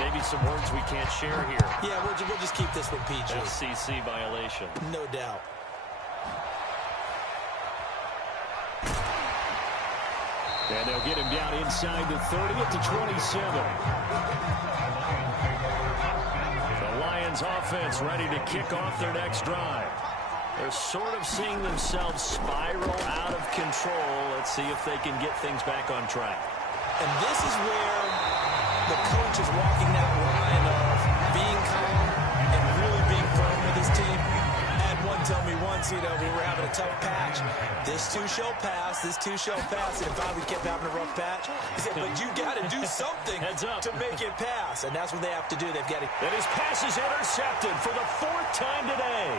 Maybe some words we can't share here. Yeah, we'll just keep this one PG. FCC violation. No doubt. And they'll get him down inside the 30 at the 27. The Lions offense ready to kick off their next drive. They're sort of seeing themselves spiral out of control. Let's see if they can get things back on track. And this is where the coach is walking that line of being calm and really being firm with his team. I had one tell me once, you know, we were having a tough patch. This too shall pass, this too shall pass. And if I kept having a rough patch, he said, but you got to do something to make it pass. And that's what they have to do. They've got to. And his pass is intercepted for the 4th time today.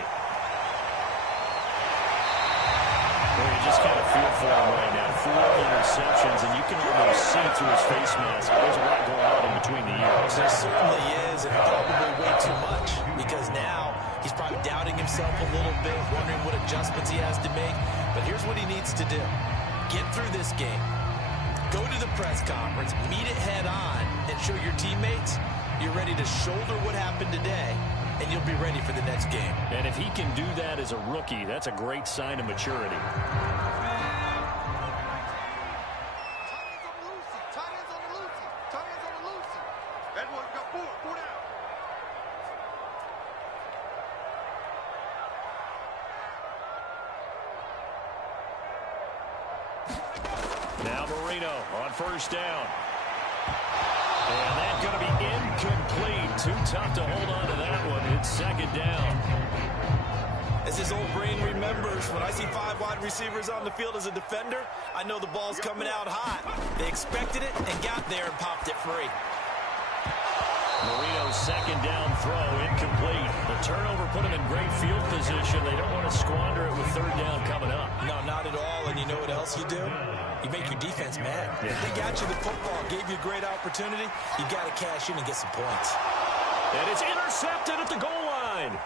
Well, you just kind of feel for him right now. 4 interceptions, and you can almost see through his face mask. There's a lot going on in between the ears. There certainly is, and probably way too much, because now he's probably doubting himself a little bit, wondering what adjustments he has to make. But here's what he needs to do. Get through this game. Go to the press conference, meet it head on, and show your teammates you're ready to shoulder what happened today, and you'll be ready for the next game. And if he can do that as a rookie, that's a great sign of maturity. Now Marino on first down. And that's going to be incomplete. Too tough to hold on to that one. It's second down. As his old brain remembers, when I see 5 wide receivers on the field as a defender, I know the ball's coming out hot. They expected it and got there and popped it free. Marino's second down throw, incomplete. The turnover put him in great field position. They don't want to squander it with third down coming up. No, not at all. And you know what else you do? You make your defense mad. Yeah. They got you the football, gave you a great opportunity. You got to cash in and get some points. And it's intercepted at the goal line.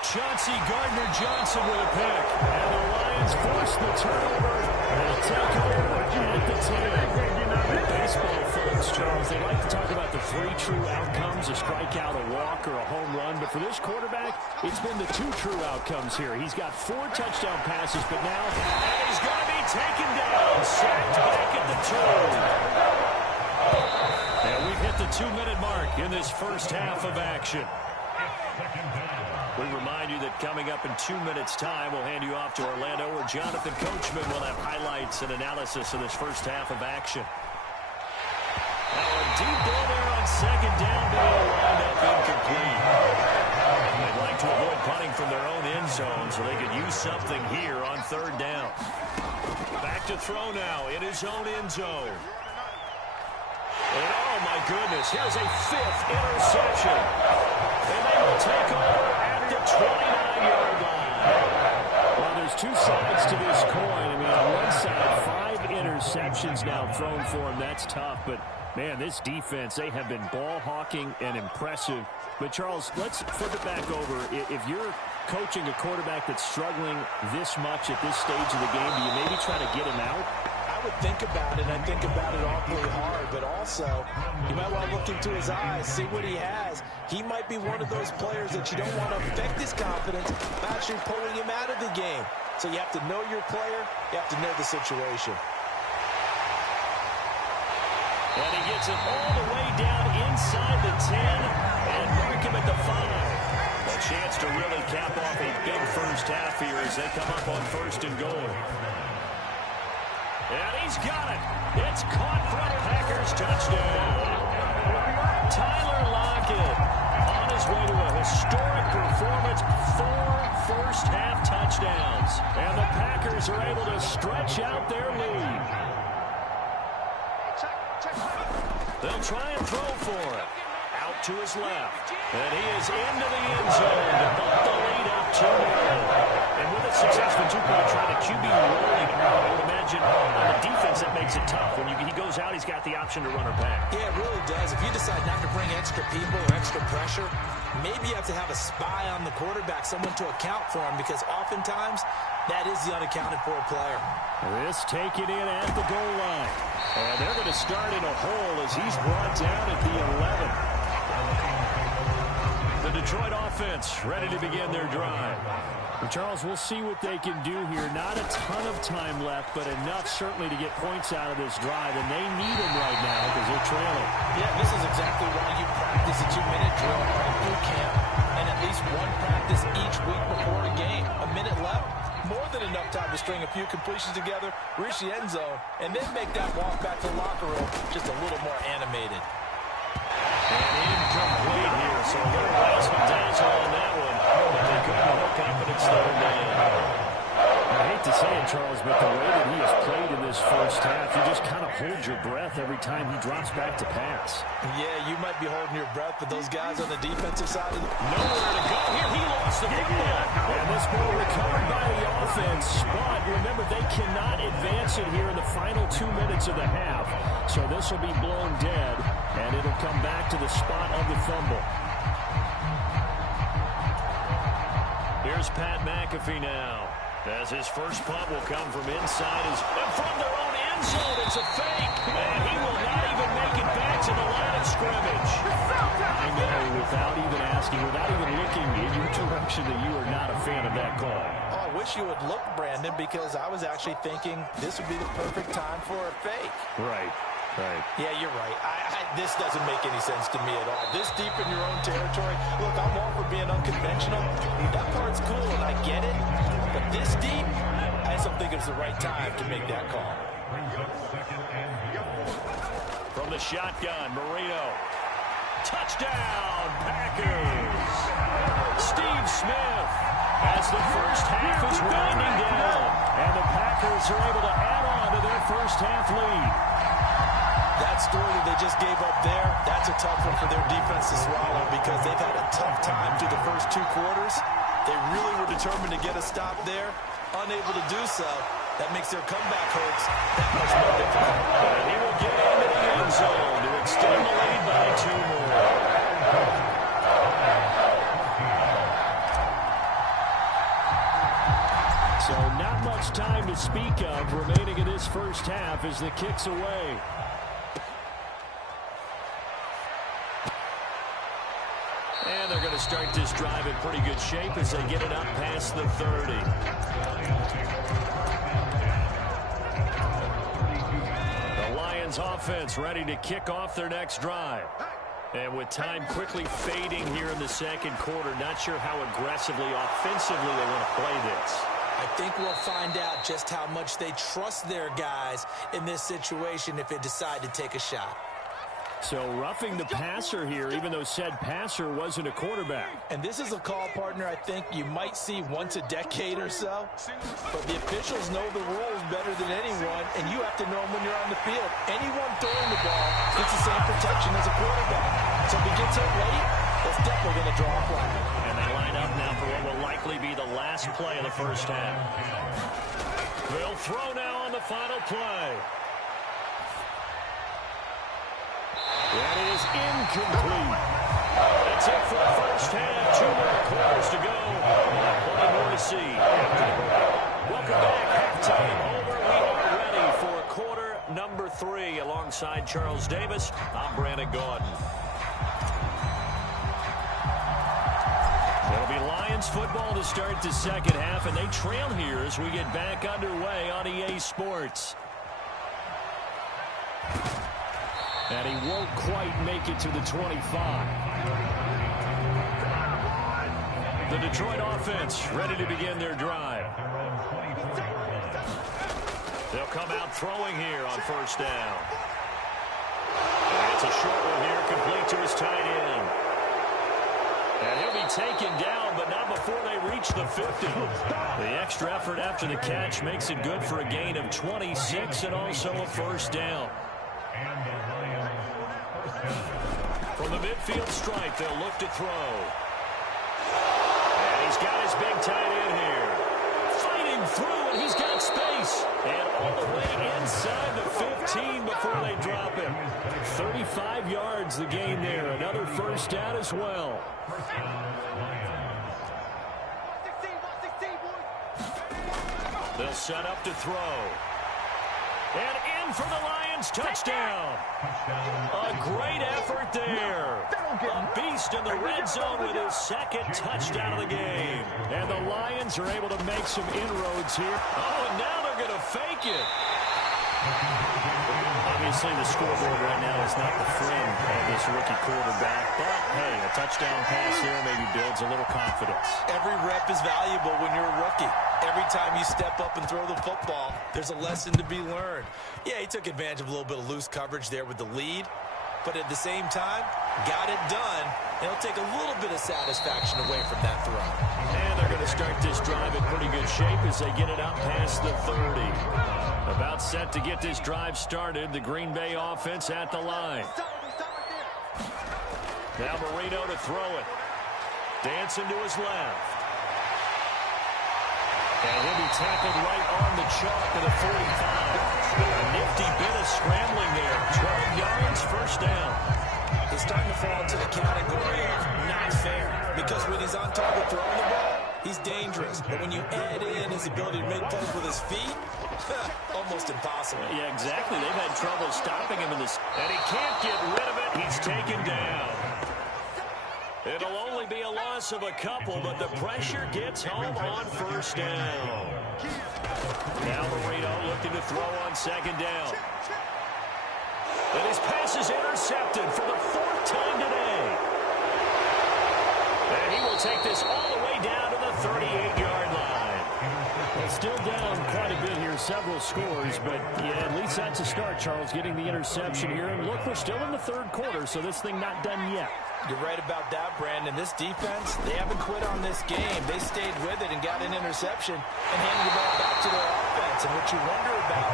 Chauncey Gardner-Johnson with a pick. And the Lions force the turnover. They'll take over at the 10. Baseball folks, Charles, they like to talk about the 3 true outcomes, a strikeout, a walk, or a home run. But for this quarterback, it's been the 2 true outcomes here. He's got 4 touchdown passes, but now and he's going to be taken down. Sacked back at the 2. And we've hit the 2-minute mark in this first half of action. We remind you that coming up in 2 minutes' time, we'll hand you off to Orlando, where Jonathan Coachman will have highlights and analysis of this first half of action. Now a deep ball there on second down, but it'll wind up incomplete. They'd like to avoid punting from their own end zone so they could use something here on third down. Back to throw now in his own end zone. And oh my goodness, here's a 5th interception. And they will take over at the 29-yard line. Well, there's 2 sides to this coin. I mean, on one side, 5 interceptions now thrown for him. That's tough, but man, this defense, they have been ball hawking and impressive. But Charles, let's flip it back over. If you're coaching a quarterback that's struggling this much at this stage of the game, do you maybe try to get him out? I would think about it. I think about it awfully hard, but also you might want to look into his eyes, see what he has. He might be one of those players that you don't want to affect his confidence by actually pulling him out of the game. So you have to know your player. You have to know the situation. And he gets it all the way down inside the 10 and mark him at the 5. A chance to really cap off a big first half here as they come up on first and goal. And he's got it. It's caught for a Packers touchdown. Tyler Lockett on his way to a historic performance. 4 first-half touchdowns. And the Packers are able to stretch out their lead. They'll try and throw for it. Out to his left. And he is into the end zone to bump the lead up 2-0. And with a successful 2-point try, the QB rolling out. I would imagine on the defense that makes it tough. When he goes out, he's got the option to run or pass. Yeah, it really does. If you decide not to bring extra people or extra pressure, maybe you have to have a spy on the quarterback, someone to account for him, because oftentimes that is the unaccounted for player. This taken in at the goal line. And they're going to start in a hole as he's brought down at the 11. The Detroit offense ready to begin their drive. Well, Charles, we'll see what they can do here. Not a ton of time left, but enough certainly to get points out of this drive. And they need them right now because they're trailing. Yeah, this is exactly why you practice a 2-minute drill in boot camp and at least one practice each week before a game. A minute left, more than enough time to string a few completions together, reach the end zone, and then make that walk back to the locker room just a little more animated. And incomplete here, so a little razzle-dazzle on that one. But they couldn't hook up, and it's third down. I hate to say it, Charles, but the way that he has played in this first half, you just kind of hold your breath every time he drops back to pass. Yeah, you might be holding your breath, but those guys on the defensive side of the... Nowhere to go here. He lost the football. And this ball recovered by the offense. But remember, they cannot advance it here in the final 2 minutes of the half. So this will be blown dead, and it'll come back to the spot of the fumble. Here's Pat McAfee now, as his first punt will come from inside and from their own end zone. It's a fake, and he will not even make it back to the line of scrimmage. I know, without even asking, without even looking in your direction, that you are not a fan of that call. Oh, I wish you would look, Brandon, because I was actually thinking this would be the perfect time for a fake. Right. Right. Yeah, you're right. This doesn't make any sense to me at all. This deep in your own territory, look, I'm all for being unconventional. That part's cool, and I get it. But this deep, I just don't think it's the right time to make that call. From the shotgun, Marino. Touchdown, Packers. Steve Smith as the first half is winding down. And the Packers are able to add on to their first half lead. That story that they just gave up there, that's a tough one for their defense to swallow because they've had a tough time through the first 2 quarters. They really were determined to get a stop there, unable to do so. That makes their comeback hopes that much more difficult. And he will get into the end zone to extend the lead by 2 more. So not much time to speak of remaining in this first half as the kick's away. And they're going to start this drive in pretty good shape as they get it up past the 30. The Lions offense ready to kick off their next drive. And with time quickly fading here in the second quarter, not sure how aggressively, offensively they want to play this. I think we'll find out just how much they trust their guys in this situation if they decide to take a shot. So roughing the passer here, even though said passer wasn't a quarterback. And this is a call, partner, I think you might see once a decade or so. But the officials know the rules better than anyone, and you have to know them when you're on the field. Anyone throwing the ball gets the same protection as a quarterback. So if he gets hit late, that's definitely going to draw a flag. And they line up now for what will likely be the last play of the first half. They'll throw now on the final play. That is incomplete. That's it for the first half. 2 more quarters to go. Plenty more to see. Welcome back. Halftime over. We are ready for quarter number 3. Alongside Charles Davis, I'm Brandon Gaudin. It'll be Lions football to start the second half, and they trail here as we get back underway on EA Sports. And he won't quite make it to the 25. The Detroit offense ready to begin their drive. They'll come out throwing here on first down. And it's a short one here, complete to his tight end. And he'll be taken down, but not before they reach the 50. The extra effort after the catch makes it good for a gain of 26 and also a first down. From the midfield stripe, they'll look to throw. And he's got his big tight end here. Fighting through, and he's got space. And all the way inside the 15 before they drop him. 35 yards the gain there. Another first down as well. They'll set up to throw. And in for the Lions touchdown. A great effort there. A beast in the red zone with his second touchdown of the game. And the Lions are able to make some inroads here. Oh, and now they're going to fake it. Obviously, the scoreboard right now is not the friend of this rookie quarterback. But, hey, a touchdown pass there maybe builds a little confidence. Every rep is valuable when you're a rookie. Every time you step up and throw the football, there's a lesson to be learned. Yeah, he took advantage of a little bit of loose coverage there with the lead. But at the same time, got it done. And he'll take a little bit of satisfaction away from that throw. And they're going to start this drive in pretty good shape as they get it up past the 30. About set to get this drive started. The Green Bay offense at the line. Now Marino to throw it. Dancing to his left. And he'll be tackled right on the chalk at the 45. A nifty bit of scrambling there. 12 yards, first down. He's starting to fall into the category of not fair. Because when he's on target throwing the ball, he's dangerous. But when you add in his ability to make plays with his feet, almost impossible. Yeah, exactly. They've had trouble stopping him in this. And he can't get rid of it. He's taken down. It'll only be a loss of a couple, but the pressure gets home on first down. Now Marino looking to throw on second down. And his pass is intercepted for the 4th time today. And he will take this all the way down to the 38-yard line. Well, still down quite a bit here, several scores, but yeah, at least that's a start, Charles, getting the interception here. And look, we're still in the third quarter, so this thing not done yet. You're right about that, Brandon. This defense, they haven't quit on this game. They stayed with it and got an interception and handed the ball back to their offense. And what you wonder about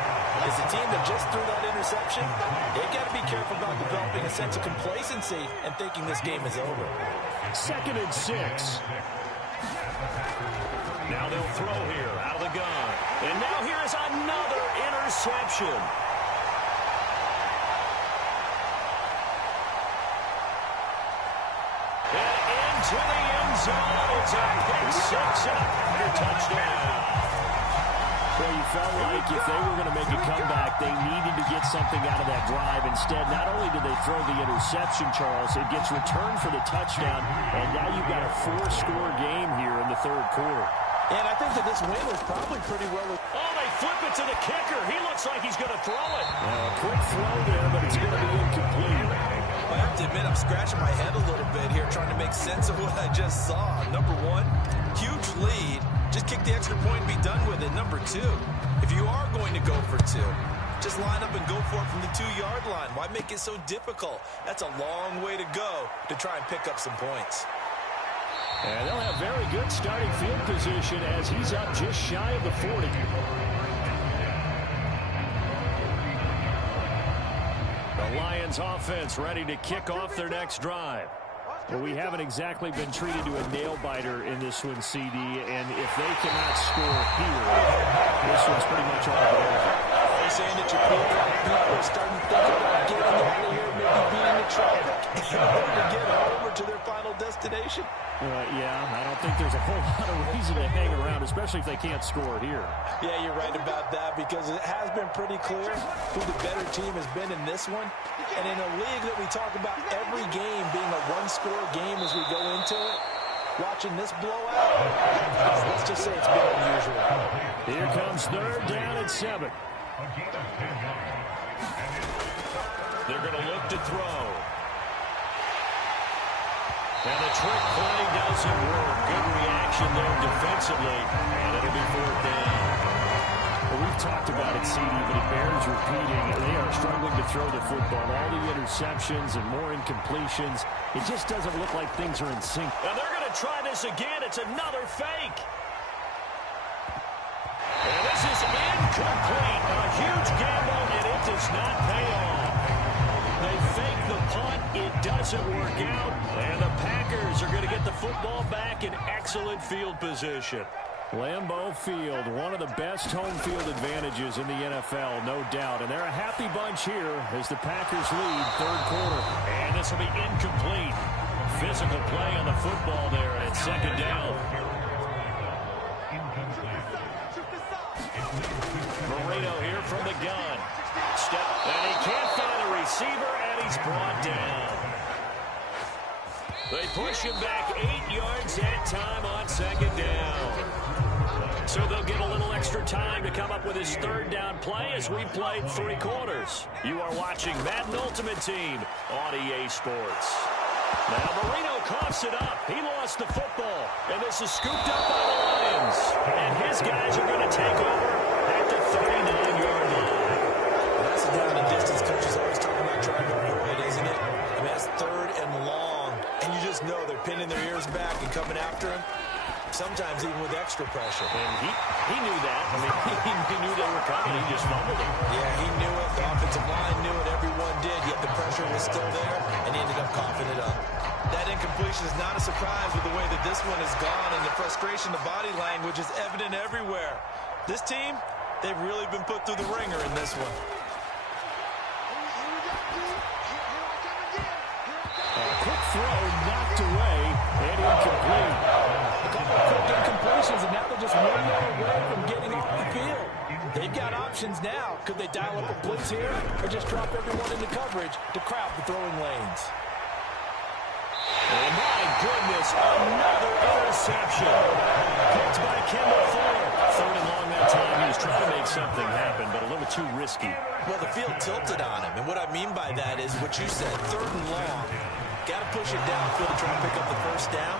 is the team that just threw that interception, they've got to be careful about developing a sense of complacency and thinking this game is over. 2nd and 6. Now they'll throw here out of the gun. And now here is another interception. And into the end zone. It's a big 6 and a Packer touchdown. Well, you felt like if they were going to make a comeback, they needed to get something out of that drive. Instead, not only did they throw the interception, Charles, it gets returned for the touchdown, and now you've got a 4-score game here in the third quarter. And I think that this win was probably pretty well. Oh, they flip it to the kicker. He looks like he's going to throw it. A quick throw there, but it's going to be incomplete. I have to admit, I'm scratching my head a little bit here trying to make sense of what I just saw. Number one, huge lead. Just kick the extra point and be done with it. Number two, if you are going to go for two, just line up and go for it from the 2-yard line. Why make it so difficult? That's a long way to go to try and pick up some points. And they'll have very good starting field position as he's up just shy of the 40. The Lions offense ready to kick off their next drive. Well, we haven't exactly been treated to a nail-biter in this one, CD, and if they cannot score here, this one's pretty much all but over. Are you saying that people are starting to think about getting out of here, maybe beating the traffic in order to get over to their final destination? Yeah, I don't think there's a whole lot of reason to hang around, especially if they can't score here. Yeah, you're right about that because it has been pretty clear who the better team has been in this one. And in a league that we talk about every game being a one-score game as we go into it, watching this blowout, let's just say it's been unusual. Here comes 3rd down and 7. They're going to look to throw. And the trick play doesn't work. Good reaction there defensively. And it'll be 4th down. Well, we've talked about it, CD, but it bears repeating. They are struggling to throw the football. All the interceptions and more incompletions. It just doesn't look like things are in sync. Now they're going to try this again. It's another fake. And this is incomplete. A huge gamble, and it does not pay off. They fake the punt. It doesn't work out. And the Packers are going to get the football back in excellent field position. Lambeau Field, one of the best home field advantages in the NFL, no doubt. And they're a happy bunch here as the Packers lead 3rd quarter. And this will be incomplete. Physical play on the football there, and it's 2nd down. Marino here from the gun. And he can't find a receiver, and he's brought down. They push him back 8 yards that time on 2nd down. So they'll get a little extra time to come up with his 3rd down play as we played 3 quarters. You are watching Madden Ultimate Team on EA Sports. Now Marino coughs it up. He lost the football. And this is scooped up by the Lions. And his guys are going to take over at the 39-yard line. That's a down and distance coach is always talking about trying to avoid, isn't it? I mean, that's 3rd and long. And you just know they're pinning their ears back and coming after him. Sometimes even with extra pressure. And he knew that. I mean, he knew they were coming. He just fumbled it. Yeah, he knew it. The offensive line knew it. Everyone did. Yet the pressure was still there, and he ended up coughing it up. That incompletion is not a surprise with the way that this one has gone, and the frustration, the body language is evident everywhere. This team, they've really been put through the ringer in this one. A quick throw knocked away and incomplete. A couple of quick incompletions, and now they're just 1 yard away from getting off the field. They've got options now. Could they dial up a blitz here or just drop everyone into coverage to crowd the throwing lanes? Oh, my goodness, another interception. Picked by Kendall Fuller. 3rd and long that time. He was trying to make something happen, but a little too risky. Well, the field tilted on him, and what I mean by that is what you said, 3rd and long. Got to push it downfield to try to pick up the 1st down.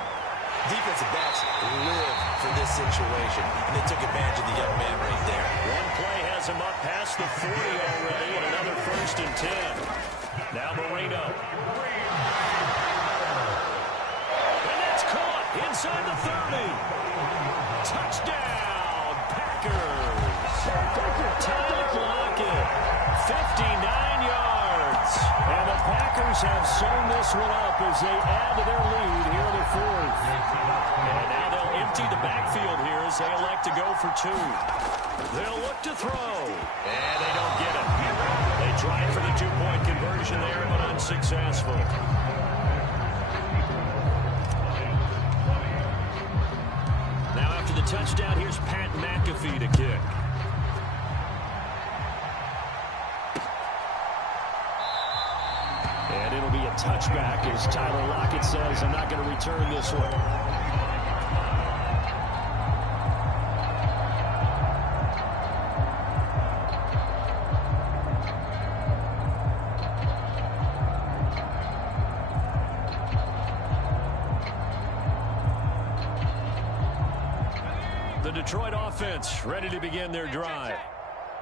Defensive backs live for this situation, and they took advantage of the young man right there. One play has him up past the 40 already, and another 1st and 10. Now Marino. And that's caught inside the 30. Touchdown, Packers. Tyler Lockett, 59 yards. And the Packers have sewn this one up as they add to their lead here in the 4th. And now they'll empty the backfield here as they elect to go for 2. They'll look to throw. And they don't get it. They tried for the 2-point conversion there, but unsuccessful. Now after the touchdown, here's Pat McAfee to kick. And it'll be a touchback as Tyler Lockett says, I'm not going to return this one. The Detroit offense ready to begin their drive.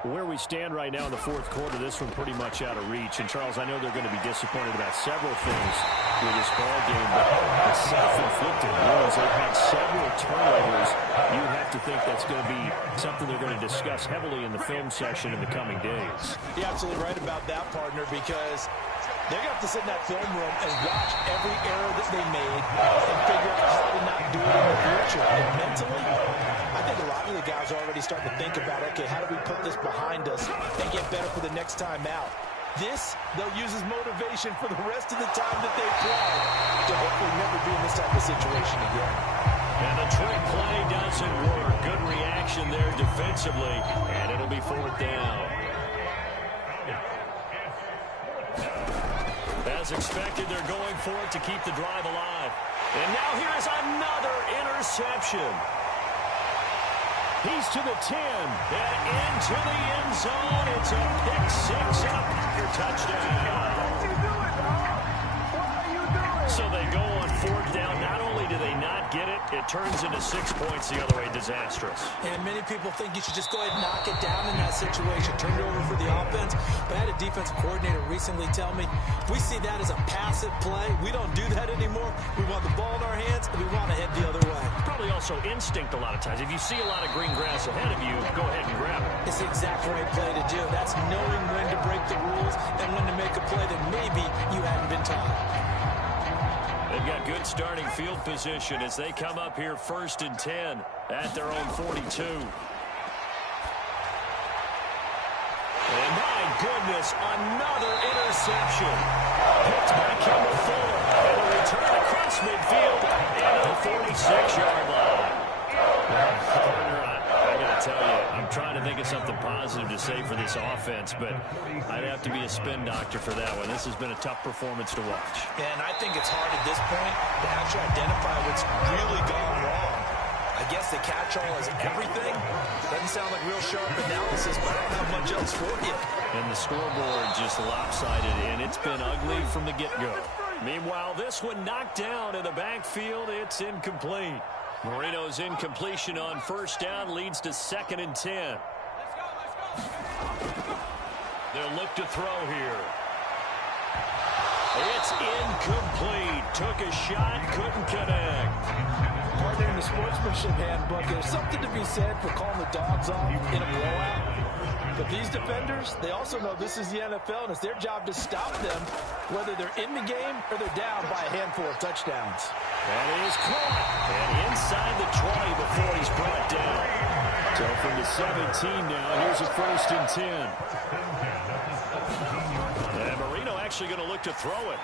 Where we stand right now in the 4th quarter, this one pretty much out of reach. And, Charles, I know they're going to be disappointed about several things with this ball game, but the self-inflicted wounds, they've had several turnovers. You have to think that's going to be something they're going to discuss heavily in the film session in the coming days. You're absolutely right about that, partner, because they're going to have to sit in that film room and watch every error that they made and figure out how to not do it in the future. And mentally, I think a lot of the guys are already starting to think about, okay, how do we put this behind us and get better for the next time out? This, they'll use as motivation for the rest of the time that they play to hopefully never be in this type of situation again. And the trick play doesn't work. Good reaction there defensively, and it'll be 4th down. As expected, they're going for it to keep the drive alive. And now here is another interception. He's to the 10. And into the end zone. It's a pick-6 and a Packer touchdown. What you doing, dog? What are you doing? So they go on 4th down. Not only do they not get it, it turns into 6 points the other way. Disastrous. And many people think you should just go ahead and knock it down in that situation, turn it over for the offense. But I had a defensive coordinator recently tell me, we see that as a passive play. We don't do that anymore. We want the ball in our hands, and we want to head the other way. Probably also instinct a lot of times. If you see a lot of green grass ahead of you, go ahead and grab it. It's the exact right play to do. That's knowing when to break the rules and when to make a play that maybe you hadn't been taught. They've got good starting field position as they come up here 1st and 10 at their own 42. And my goodness, another interception. Picked by Kendall Fuller. And a return across midfield and a 46-yard line. Partner, I got to tell you, I'm trying to think of something positive to say for this offense, but I'd have to be a spin doctor for that one. This has been a tough performance to watch. And I think it's hard at this point to actually identify what's really gone wrong. I guess the catch-all is everything. Doesn't sound like real sharp analysis, but I don't have much else for you. And the scoreboard just lopsided, and it's been ugly from the get-go. Meanwhile, this one knocked down in the backfield. It's incomplete. Marino's incompletion on 1st down leads to 2nd and 10. They'll look to throw here. It's incomplete. Took a shot, couldn't connect. Partner, in the sportsmanship handbook, there's something to be said for calling the dogs off in a blowout. But these defenders, they also know this is the NFL, and it's their job to stop them, whether they're in the game or they're down by a handful of touchdowns. That is caught. And inside the 20 before he's brought down. So from the 17 now, here's a 1st and 10. And Marino actually going to look to throw it.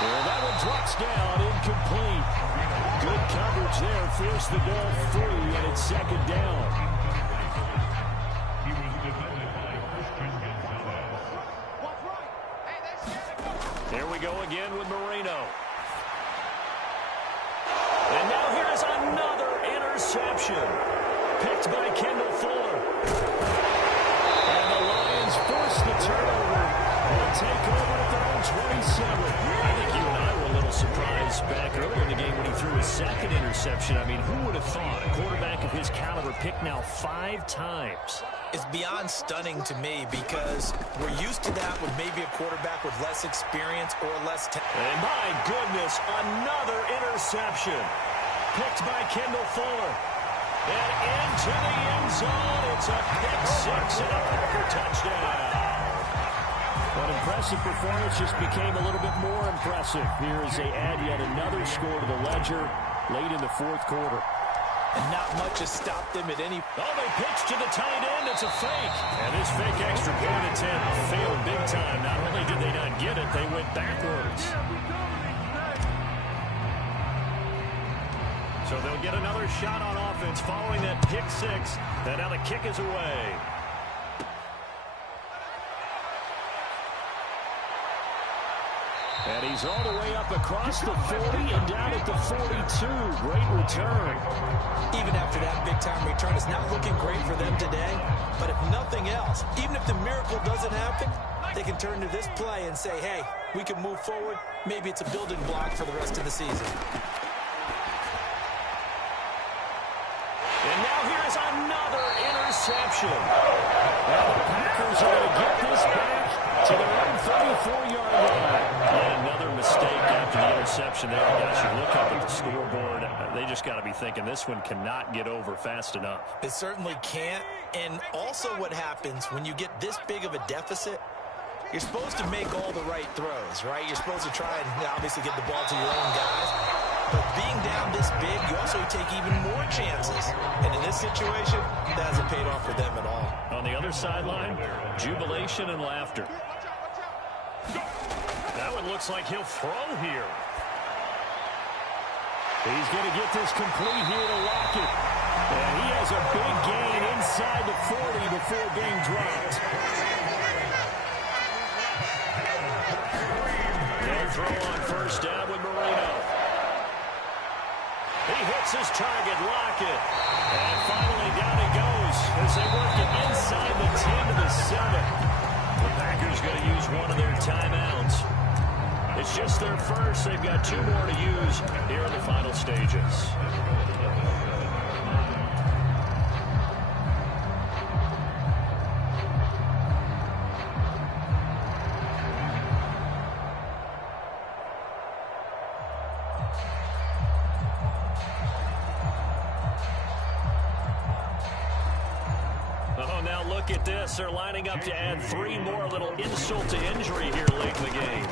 Well, that one drops down, incomplete. Good coverage there, forced the ball free, and it's 2nd down. Here we go again with Marino. And now here's another interception. Picked by Kendall Fuller. And the Lions force the turnover and take over at their own 27. I think you and I were a little surprised this back earlier in the game when he threw his second interception. I mean, who would have thought a quarterback of his caliber picked now 5 times? It's beyond stunning to me because we're used to that with maybe a quarterback with less experience or less talent. And my goodness, another interception. Picked by Kendall Fuller. And into the end zone. It's a pick 6 and a Packer touchdown. An impressive performance just became a little bit more impressive here as they add yet another score to the ledger late in the fourth quarter. And not much has stopped them at any... Oh, they pitch to the tight end. It's a fake. And this fake extra point attempt failed big time. Not only did they not get it, they went backwards. So they'll get another shot on offense following that pick 6. And now the kick is away. And he's all the way up across the 40 and down at the 42. Great return. Even after that big-time return, it's not looking great for them today. But if nothing else, even if the miracle doesn't happen, they can turn to this play and say, hey, we can move forward. Maybe it's a building block for the rest of the season. And now here's another interception. Now the Packers are going to get this back to their own 34-yard line. And another mistake after the interception there. Guys, you look up at the scoreboard. They just got to be thinking this one cannot get over fast enough. It certainly can't. And also what happens when you get this big of a deficit, you're supposed to make all the right throws, right? You're supposed to try and obviously get the ball to your own guys. But being down this big, you also take even more chances. And in this situation, that hasn't paid off for them at all. On the other sideline, jubilation and laughter. That one looks like he'll throw here. He's going to get this complete here to Lockett. And he has a big gain inside the 40 before being dropped. They'll throw on first down with Marino. He hits his target, Lockett. And finally down he goes as they work it inside the 10 to the 7. The Packers going to use one of their timeouts. It's just their first. They've got 2 more to use here in the final stages. Oh, now look at this. They're lining up to add 3 more, little insult to injury here late in the game.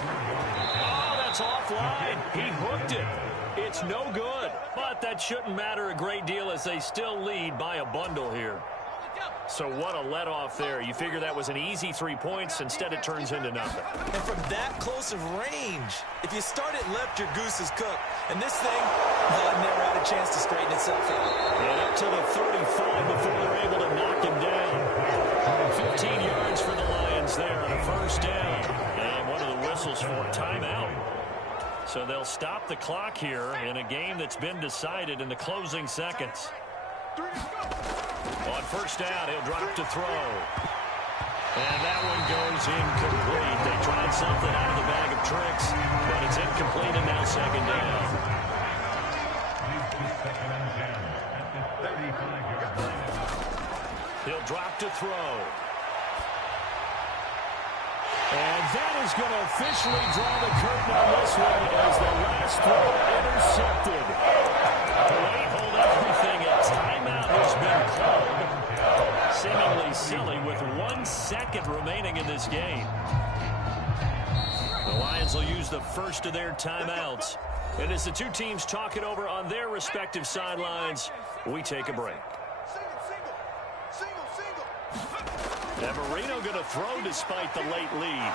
Oh, that's offline. He hooked it. It's no good. But that shouldn't matter a great deal as they still lead by a bundle here. So what a let-off there. You figure that was an easy 3 points. Instead, it turns into nothing. And from that close of range, if you start it left, your goose is cooked. And this thing, never had a chance to straighten itself out. And up to the 35 before they're able to knock him down. 15 yards for the Lions there on a first down. And one of the whistles for a timeout. So they'll stop the clock here in a game that's been decided in the closing seconds. On first down, he'll drop to throw. And that one goes incomplete. They tried something out of the bag of tricks, but it's incomplete and now second down. He'll drop to throw. And that is going to officially draw the curtain on this one as the last throw intercepted. Wait, hold everything. A timeout has been called. Seemingly silly with 1 second remaining in this game. The Lions will use the first of their timeouts. And as the 2 teams talk it over on their respective sidelines, we take a break. And Marino going to throw despite the late lead.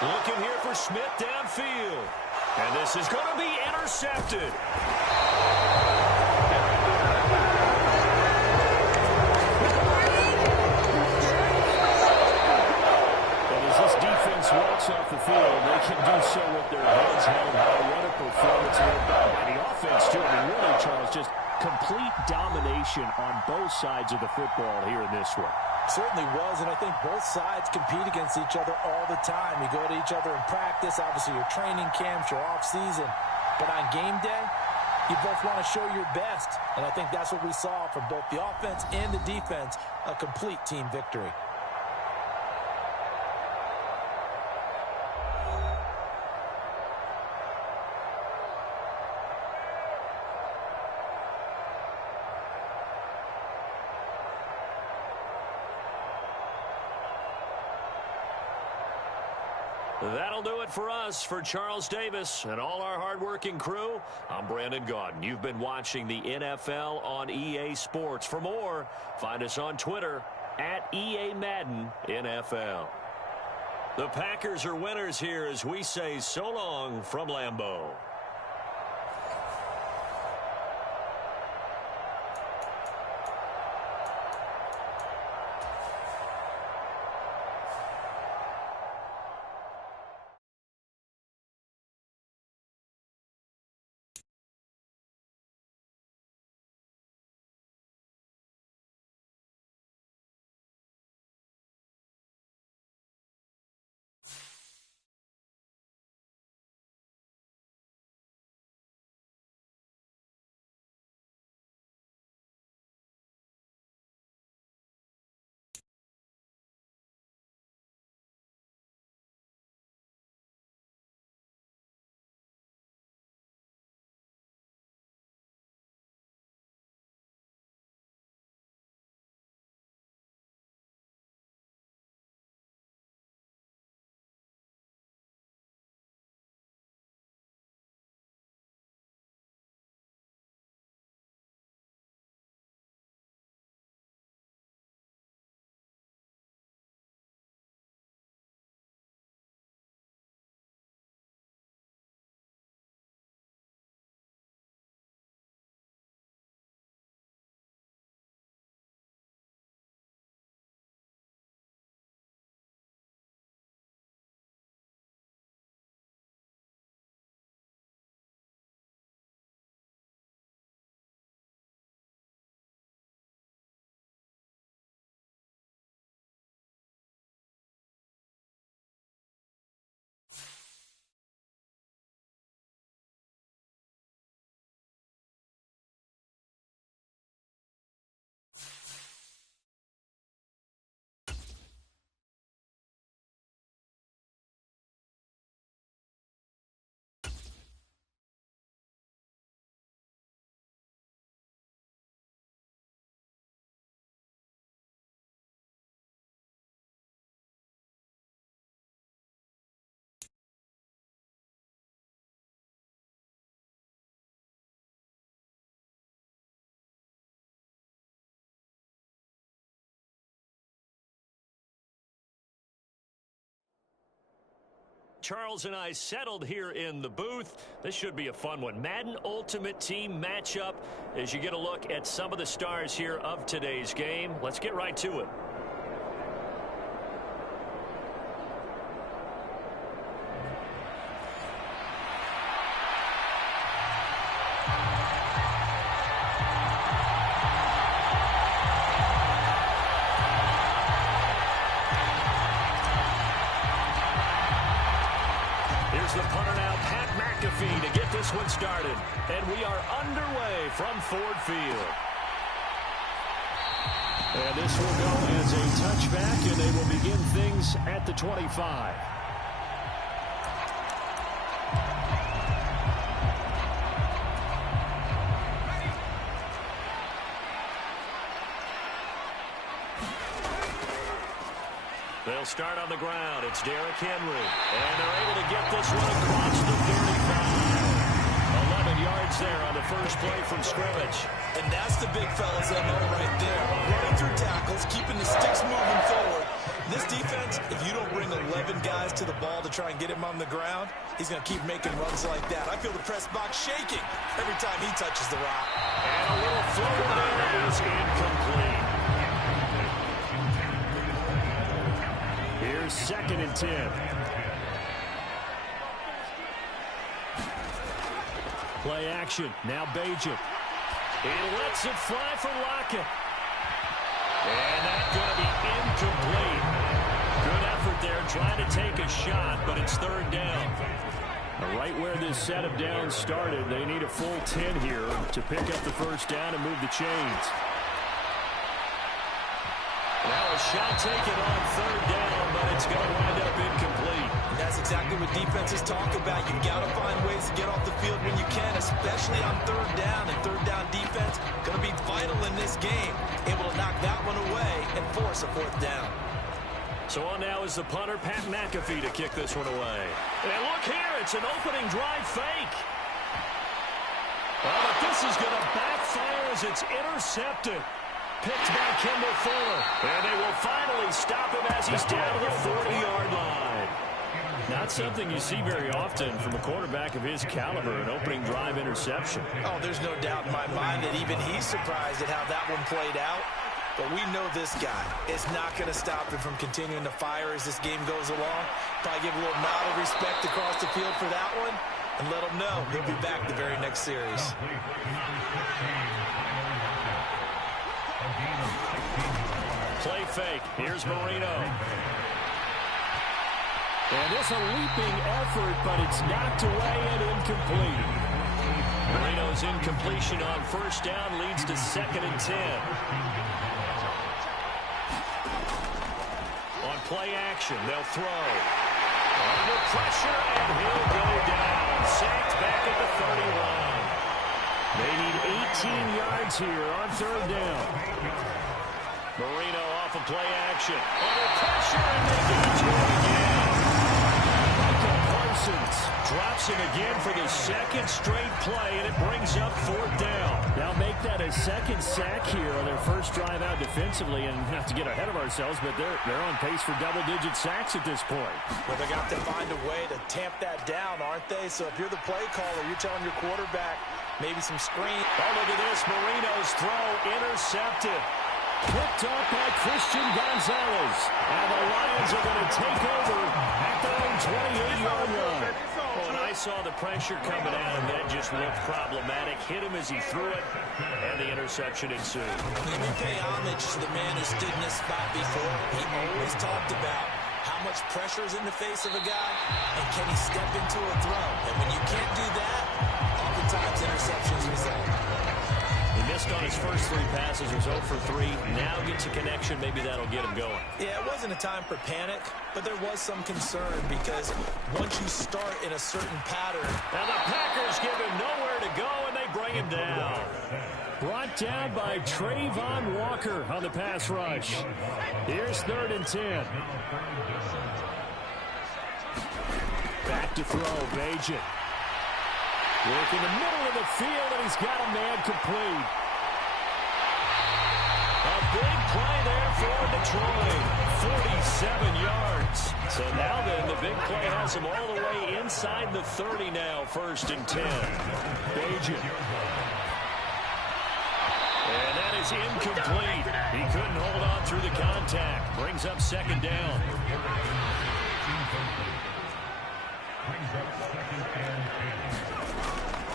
Looking here for Smith downfield. And this is going to be intercepted. Walks off the field, they can do so with their heads held high. What a performance by the offense, too. I mean, really, Charles, just complete domination on both sides of the football here in this one. Certainly was, and I think both sides compete against each other all the time. You go to each other in practice, obviously your training camps, your off-season. But on game day, you both want to show your best. And I think that's what we saw from both the offense and the defense, a complete team victory. That'll do it for us. For Charles Davis and all our hardworking crew, I'm Brandon Gaudin. You've been watching the NFL on EA Sports. For more, find us on Twitter at EA Madden NFL. The Packers are winners here as we say so long from Lambeau. Charles and I settled here in the booth. This should be a fun one. Madden Ultimate Team matchup as you get a look at some of the stars here of today's game. Let's get right to it. The punter now, Pat McAfee, to get this one started. And we are underway from Ford Field. And this will go as a touchback, and they will begin things at the 25. They'll start on the ground. It's Derrick Henry. And they're able to get this one across the 35. 11 yards there on the first play from scrimmage. And that's the big fella's MO right there. Running through tackles, keeping the sticks moving forward. This defense, if you don't bring 11 guys to the ball to try and get him on the ground, he's going to keep making runs like that. I feel the press box shaking every time he touches the rock. And a little float there is incomplete. Here's 2nd and 10. Play action. Now Bagent. He lets it fly for Lockett. And that's going to be incomplete. Good effort there trying to take a shot, but it's 3rd down. Right where this set of downs started, they need a full 10 here to pick up the first down and move the chains. Now a shot taken on third down, but it's going to wind up incomplete. And that's exactly what defenses talk about. You've got to find ways to get off the field when you can, especially on third down. And third down defense going to be vital in this game. Able to knock that one away and force a fourth down. So on now is the punter, Pat McAfee, to kick this one away. And look here, it's an opening drive fake. Oh, but this is going to backfire as it's intercepted. Picked by Kendall Fuller. And they will finally stop him as he's down to the 40-yard line. Not something you see very often from a quarterback of his caliber, an opening drive interception. Oh, there's no doubt in my mind that even he's surprised at how that one played out. But we know this guy is not going to stop him from continuing to fire as this game goes along. Probably give a little nod of respect across the field for that one and let him know he'll be back the very next series. Play fake. Here's Marino. And it's a leaping effort, but it's knocked away and incomplete. Marino's incompletion on first down leads to 2nd and 10. On play action, they'll throw. Under pressure, and he'll go down. Sacked back at the 31. They need 18 yards here on third down. Marino off of play action. Under pressure, and they get to it again. Michael Parsons drops him again for the second straight play, and it brings up fourth down. Now make that a second sack here on their first drive out defensively, and not to get ahead of ourselves, but they're on pace for double-digit sacks at this point. Well, they're going to have to find a way to tamp that down, aren't they? So if you're the play caller, you're telling your quarterback maybe some screen. Oh, look at this. Marino's throw intercepted. Picked up by Christian Gonzalez. And the Lions are going to take over at their own 28-yard line. Oh, and I saw the pressure coming at him. That just looked problematic. Hit him as he threw it, and the interception ensued. Let me pay homage to the man who stood in this spot before. He always talked about how much pressure is in the face of a guy, and can he step into a throw. And when you can't do that, oftentimes interceptions result. He missed on his first 3 passes, was 0 for 3. Now gets a connection. Maybe that'll get him going. Yeah, it wasn't a time for panic, but there was some concern because once you start in a certain pattern. Now the Packers give him nowhere to go, and they bring him down. Brought down by Trayvon Walker on the pass rush. Here's 3rd and 10. Back to throw, Bajan. Work in the middle of the field, and he's got a man complete. A big play there for Detroit. 47 yards. So now then, the big play has him all the way inside the 30 now. 1st and 10. Bajan. And that is incomplete. He couldn't hold on through the contact. Brings up 2nd down.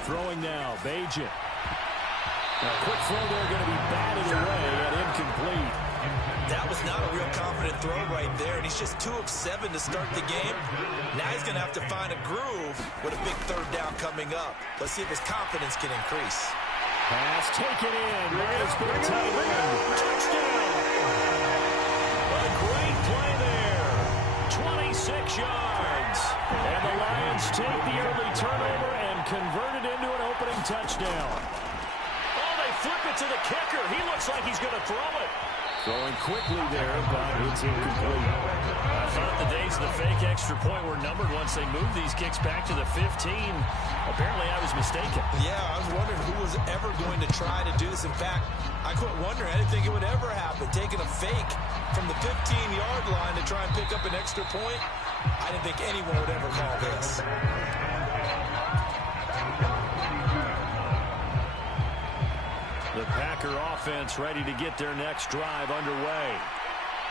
Throwing now, Bajan. A quick throw there, going to be batted away and incomplete. That was not a real confident throw right there, and he's just 2 of 7 to start the game. Now he's going to have to find a groove with a big 3rd down coming up. Let's see if his confidence can increase. Pass taken in. It's been tight end. Touchdown! A great play there. 26 yards. And the Lions take the early turnover and convert it into an opening touchdown. Oh, they flip it to the kicker. He looks like he's going to throw it. Going quickly there, but it's incomplete. I thought the days of the fake extra point were numbered once they moved these kicks back to the 15. Apparently, I was mistaken. Yeah, I was wondering who was ever going to try to do this. In fact, I quit wondering. I didn't think it would ever happen. Taking a fake from the 15-yard line to try and pick up an extra point, I didn't think anyone would ever call this. The Packer offense ready to get their next drive underway.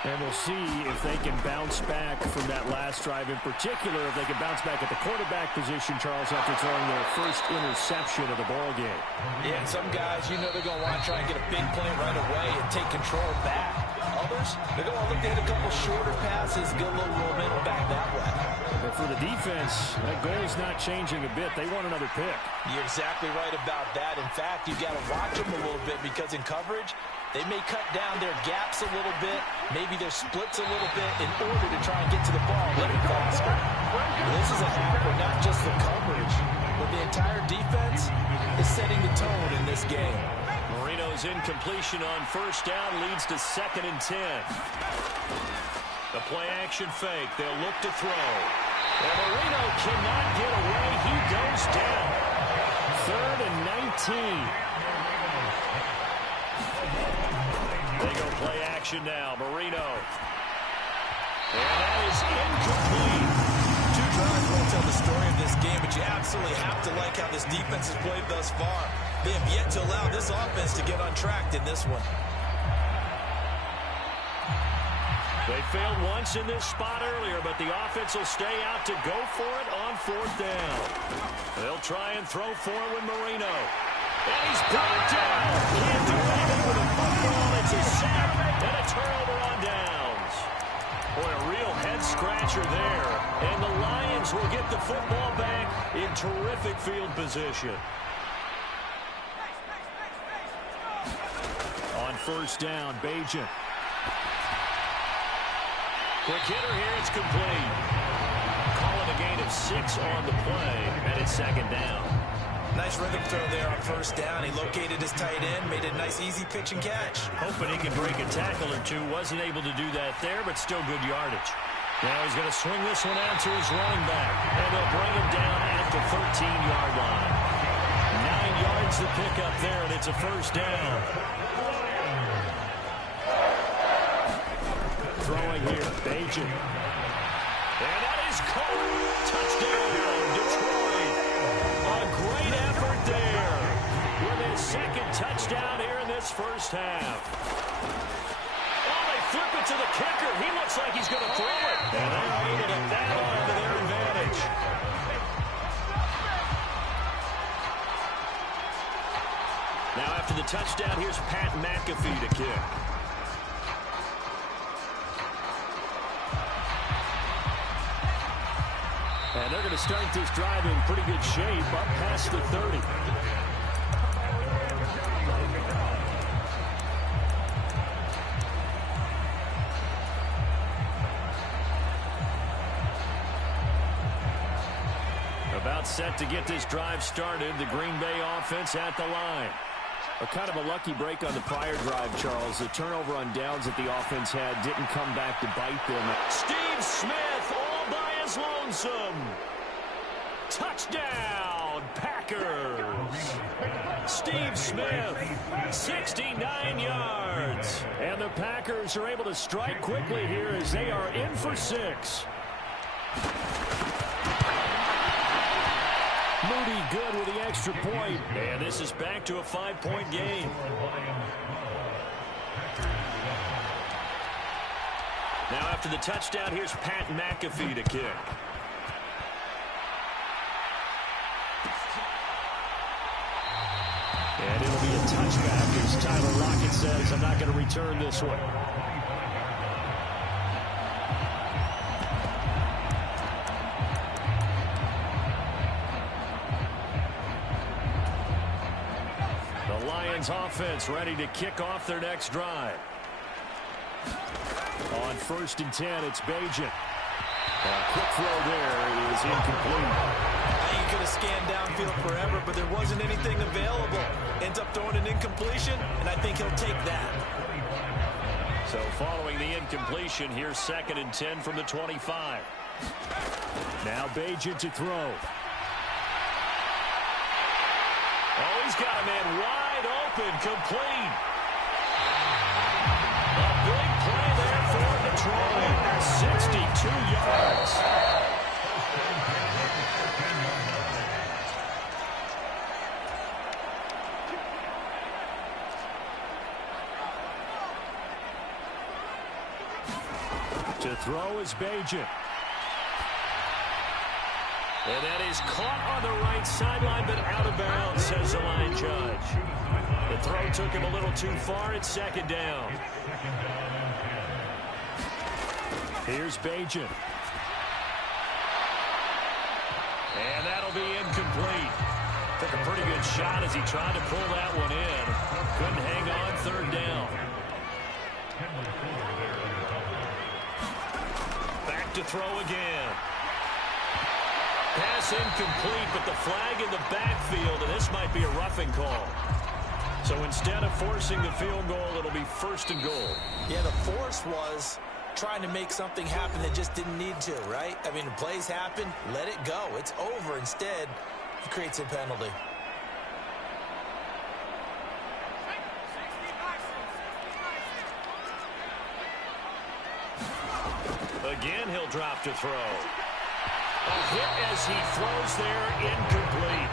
And we'll see if they can bounce back from that last drive. In particular, if they can bounce back at the quarterback position, Charles, after throwing their first interception of the ball game. Yeah, and some guys, you know they're going to want to try and get a big play right away and take control back. Others, they're going to look to hit a couple shorter passes, get a little momentum back that way. But for the defense, that goal's not changing a bit. They want another pick. You're exactly right about that. In fact, you've got to watch them a little bit because in coverage, they may cut down their gaps a little bit, maybe their splits a little bit in order to try and get to the ball a little faster. This is a half where not just the coverage, but the entire defense is setting the tone in this game. Marino's incompletion on first down leads to 2nd and 10. The play action fake. They'll look to throw. And Marino cannot get away. He goes down. 3rd and 19. They go play action now. Marino. And that is incomplete. Two drives won't tell the story of this game, but you absolutely have to like how this defense has played thus far. They have yet to allow this offense to get untracked in this one. They failed once in this spot earlier, but the offense will stay out to go for it on 4th down. They'll try and throw for it with Marino. And he's brought down. Can't do anything with a football. It's a sack and a turnover on downs. Boy, a real head-scratcher there. And the Lions will get the football back in terrific field position. On 1st down, Bajan. Quick hitter here, it's complete. Call it a gain of 6 on the play, and it's 2nd down. Nice rhythm throw there on 1st down. He located his tight end, made a nice easy pitch and catch. Hoping he could break a tackle or two. Wasn't able to do that there, but still good yardage. Now he's going to swing this one out to his running back, and they'll bring him down at the 13-yard line. 9 yards to pick up there, and it's a 1st down. Throwing here, Bajan. And that is caught. Touchdown, Detroit. A great effort there with his 2nd touchdown here in this 1st half. Oh, they flip it to the kicker. He looks like he's going to throw it. And they're able to bat on to their advantage. Now after the touchdown, here's Pat McAfee to kick. And they're going to start this drive in pretty good shape, up past the 30. About set to get this drive started, the Green Bay offense at the line. A kind of a lucky break on the prior drive, Charles. The turnover on downs that the offense had didn't come back to bite them. Steve Smith all by his lonesome. Touchdown, Packers. Steve Smith, 69 yards. And the Packers are able to strike quickly here as they are in for 6. Moody good with the extra point. And this is back to a 5-point game. Now after the touchdown, here's Pat McAfee to kick. And it'll be a touchback as Tyler Lockett says, I'm not going to return this one. The Lions offense ready to kick off their next drive. On 1st and 10, it's Bajan. A quick throw there. It is incomplete. He could have scanned downfield forever, but there wasn't anything available. Ends up throwing an incompletion, and I think he'll take that. So following the incompletion, here's 2nd and 10 from the 25. Now Bajan to throw. Oh, he's got a man wide open, complete. A big play there for Detroit. 62 yards. To throw is Bajan. And that is caught on the right sideline, but out of bounds, says the line judge. The throw took him a little too far. It's 2nd down. Here's Bajan. And that'll be incomplete. Took a pretty good shot as he tried to pull that one in. Couldn't hang on third down. Back to throw again. Pass incomplete, but the flag in the backfield, and this might be a roughing call. So instead of forcing the field goal, it'll be 1st and goal. Yeah, the force was trying to make something happen that just didn't need to, right? I mean, plays happen, let it go. It's over. Instead, he creates a penalty. Again, he'll drop to throw. A hit as he throws there, incomplete.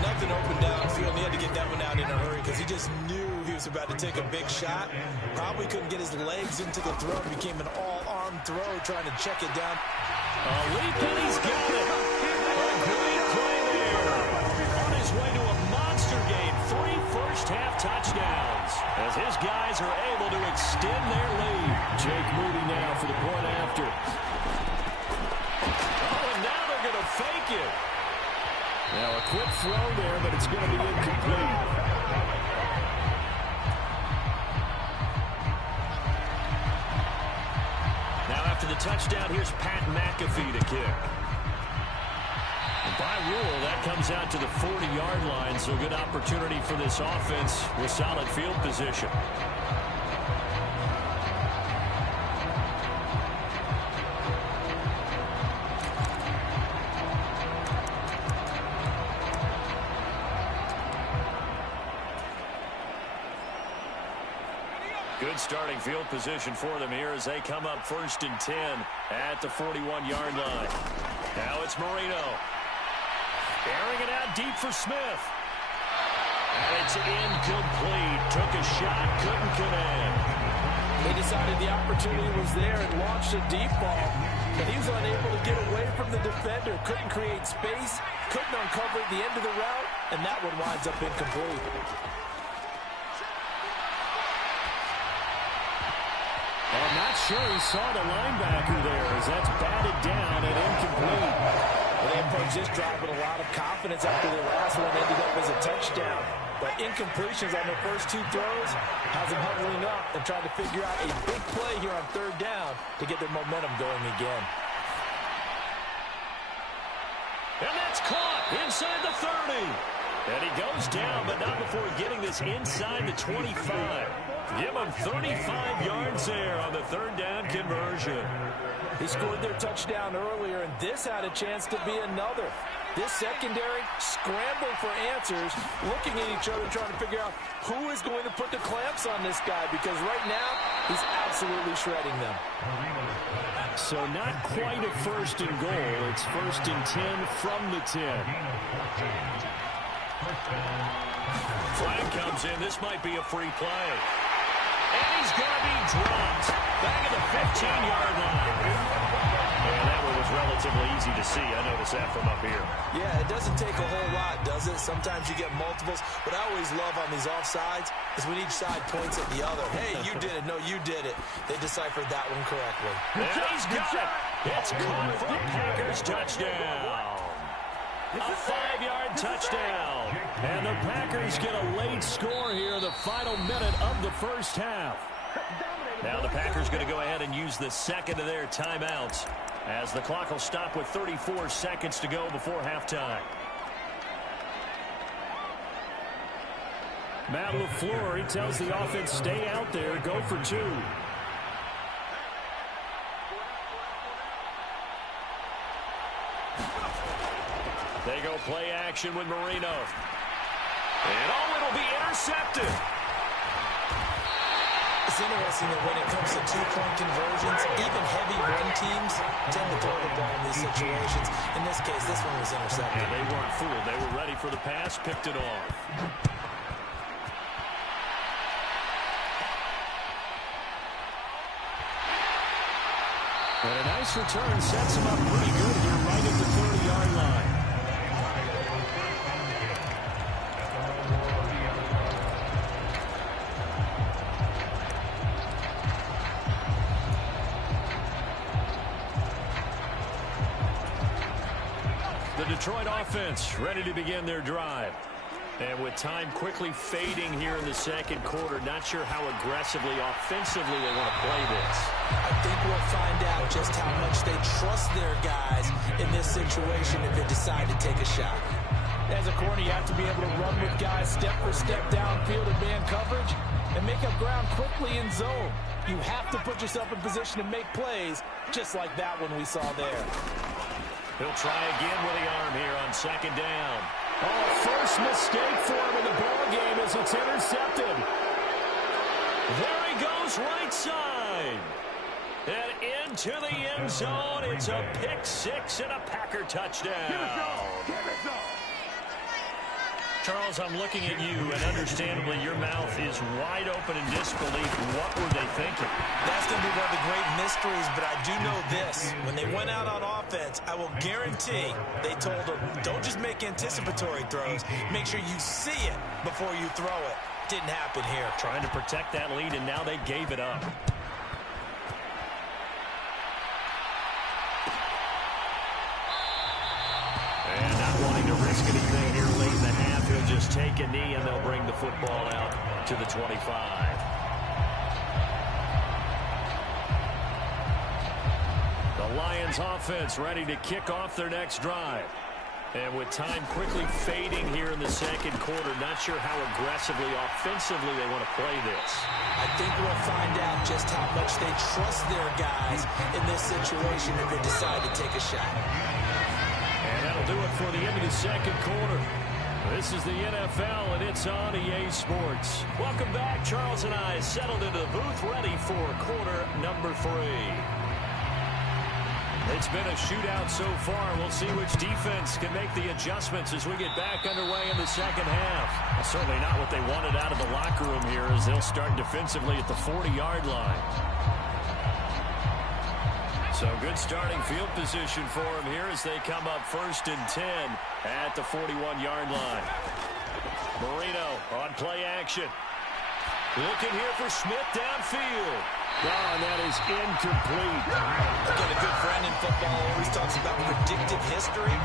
Nothing open downfield. He had to get that one out in a hurry because he just knew he was about to take a big shot. Probably couldn't get his legs into the throw. It became an all-arm throw trying to check it down. A leap and he's got it. A great play there. On his way to a monster game. 3 first-half touchdowns as his guys are able to extend their lead. Jake Moody now for the point after. Oh, and now they're going to fake it. Now a quick throw there, but it's going to be incomplete. Now after the touchdown, here's Pat McAfee to kick. And by rule, that comes out to the 40-yard line, so good opportunity for this offense with solid field position. Good starting field position for them here as they come up 1st and 10 at the 41-yard line. Now it's Marino. Airing it out deep for Smith. And it's incomplete. Took a shot, couldn't connect. They decided the opportunity was there and launched a deep ball, but he was unable to get away from the defender. Couldn't create space, couldn't uncover the end of the route, and that one winds up incomplete. I'm not sure he saw the linebacker there as that's batted down and incomplete. Well, they approached this drive with a lot of confidence after their last one ended up as a touchdown. But incompletions on their first 2 throws has them huddling up and trying to figure out a big play here on 3rd down to get their momentum going again. And that's caught inside the 30. And he goes down, but not before getting this inside the 25. Give him 35 yards there on the 3rd down conversion. He scored their touchdown earlier, and this had a chance to be another. This secondary scrambling for answers, looking at each other, trying to figure out who is going to put the clamps on this guy, because right now he's absolutely shredding them. So not quite a 1st and goal. It's 1st and 10 from the 10. Flag comes in. This might be a free play. And he's going to be dropped back at the 15-yard line. And that one was relatively easy to see. I noticed that from up here. Yeah, it doesn't take a whole lot, does it? Sometimes you get multiples. What I always love on these offsides is when each side points at the other. Hey, you did it. No, you did it. They deciphered that one correctly. And he's got it. It's caught for a Packers touchdown. A 5-yard touchdown. And the Packers get a late score here in the final minute of the first half. Now the Packers going to go ahead and use the second of their timeouts as the clock will stop with 34 seconds to go before halftime. Matt LaFleur, he tells the offense, stay out there, go for 2. They go play action with Marino. And it'll be intercepted. It's interesting that when it comes to 2-point conversions, even heavy run teams tend to throw the ball in these situations. In this case, this one was intercepted. And they weren't fooled. They were ready for the pass, picked it off. And a nice return sets him up pretty good here right at the 30-yard line. The Detroit offense ready to begin their drive. And with time quickly fading here in the second quarter, not sure how aggressively, offensively they want to play this. I think we'll find out just how much they trust their guys in this situation if they decide to take a shot. As a corner, you have to be able to run with guys step for step downfield in man coverage and make up ground quickly in zone. You have to put yourself in position to make plays just like that one we saw there. He'll try again with the arm here on second down. Oh, first mistake for him in the ball game as it's intercepted. There he goes, right side. And into the end zone. It's a pick six and a Packer touchdown. Give it go. Give it go. Charles, I'm looking at you, and understandably your mouth is wide open in disbelief. What were they thinking? That's going to be one of the great mysteries, but I do know this. When they went out on offense, I will guarantee they told them, don't just make anticipatory throws. Make sure you see it before you throw it. Didn't happen here. Trying to protect that lead, and now they gave it up. And not wanting to risk anything here late in the half, he'll just take a knee and they'll bring the football out to the 25. The Lions offense ready to kick off their next drive. And with time quickly fading here in the second quarter, not sure how aggressively, offensively they want to play this. I think we'll find out just how much they trust their guys in this situation if they decide to take a shot. And that'll do it for the end of the second quarter. This is the NFL, and it's on EA Sports. Welcome back. Charles and I settled into the booth, ready for quarter number 3. It's been a shootout so far. We'll see which defense can make the adjustments as we get back underway in the second half. Well, certainly not what they wanted out of the locker room here as they'll start defensively at the 40-yard line. So good starting field position for them here as they come up 1st and 10 at the 41-yard line. Marino on play action. Looking here for Smith downfield. Oh, and that is incomplete. Again, a good friend in football always talks about predictive history.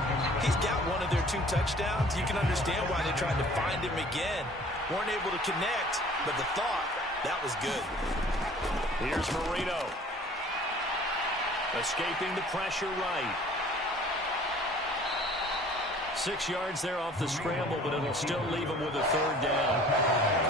He's got one of their 2 touchdowns. You can understand why they tried to find him again. Weren't able to connect, but the thought, that was good. Here's Marino. Escaping the pressure right. 6 yards there off the scramble, but it'll still leave him with a 3rd down.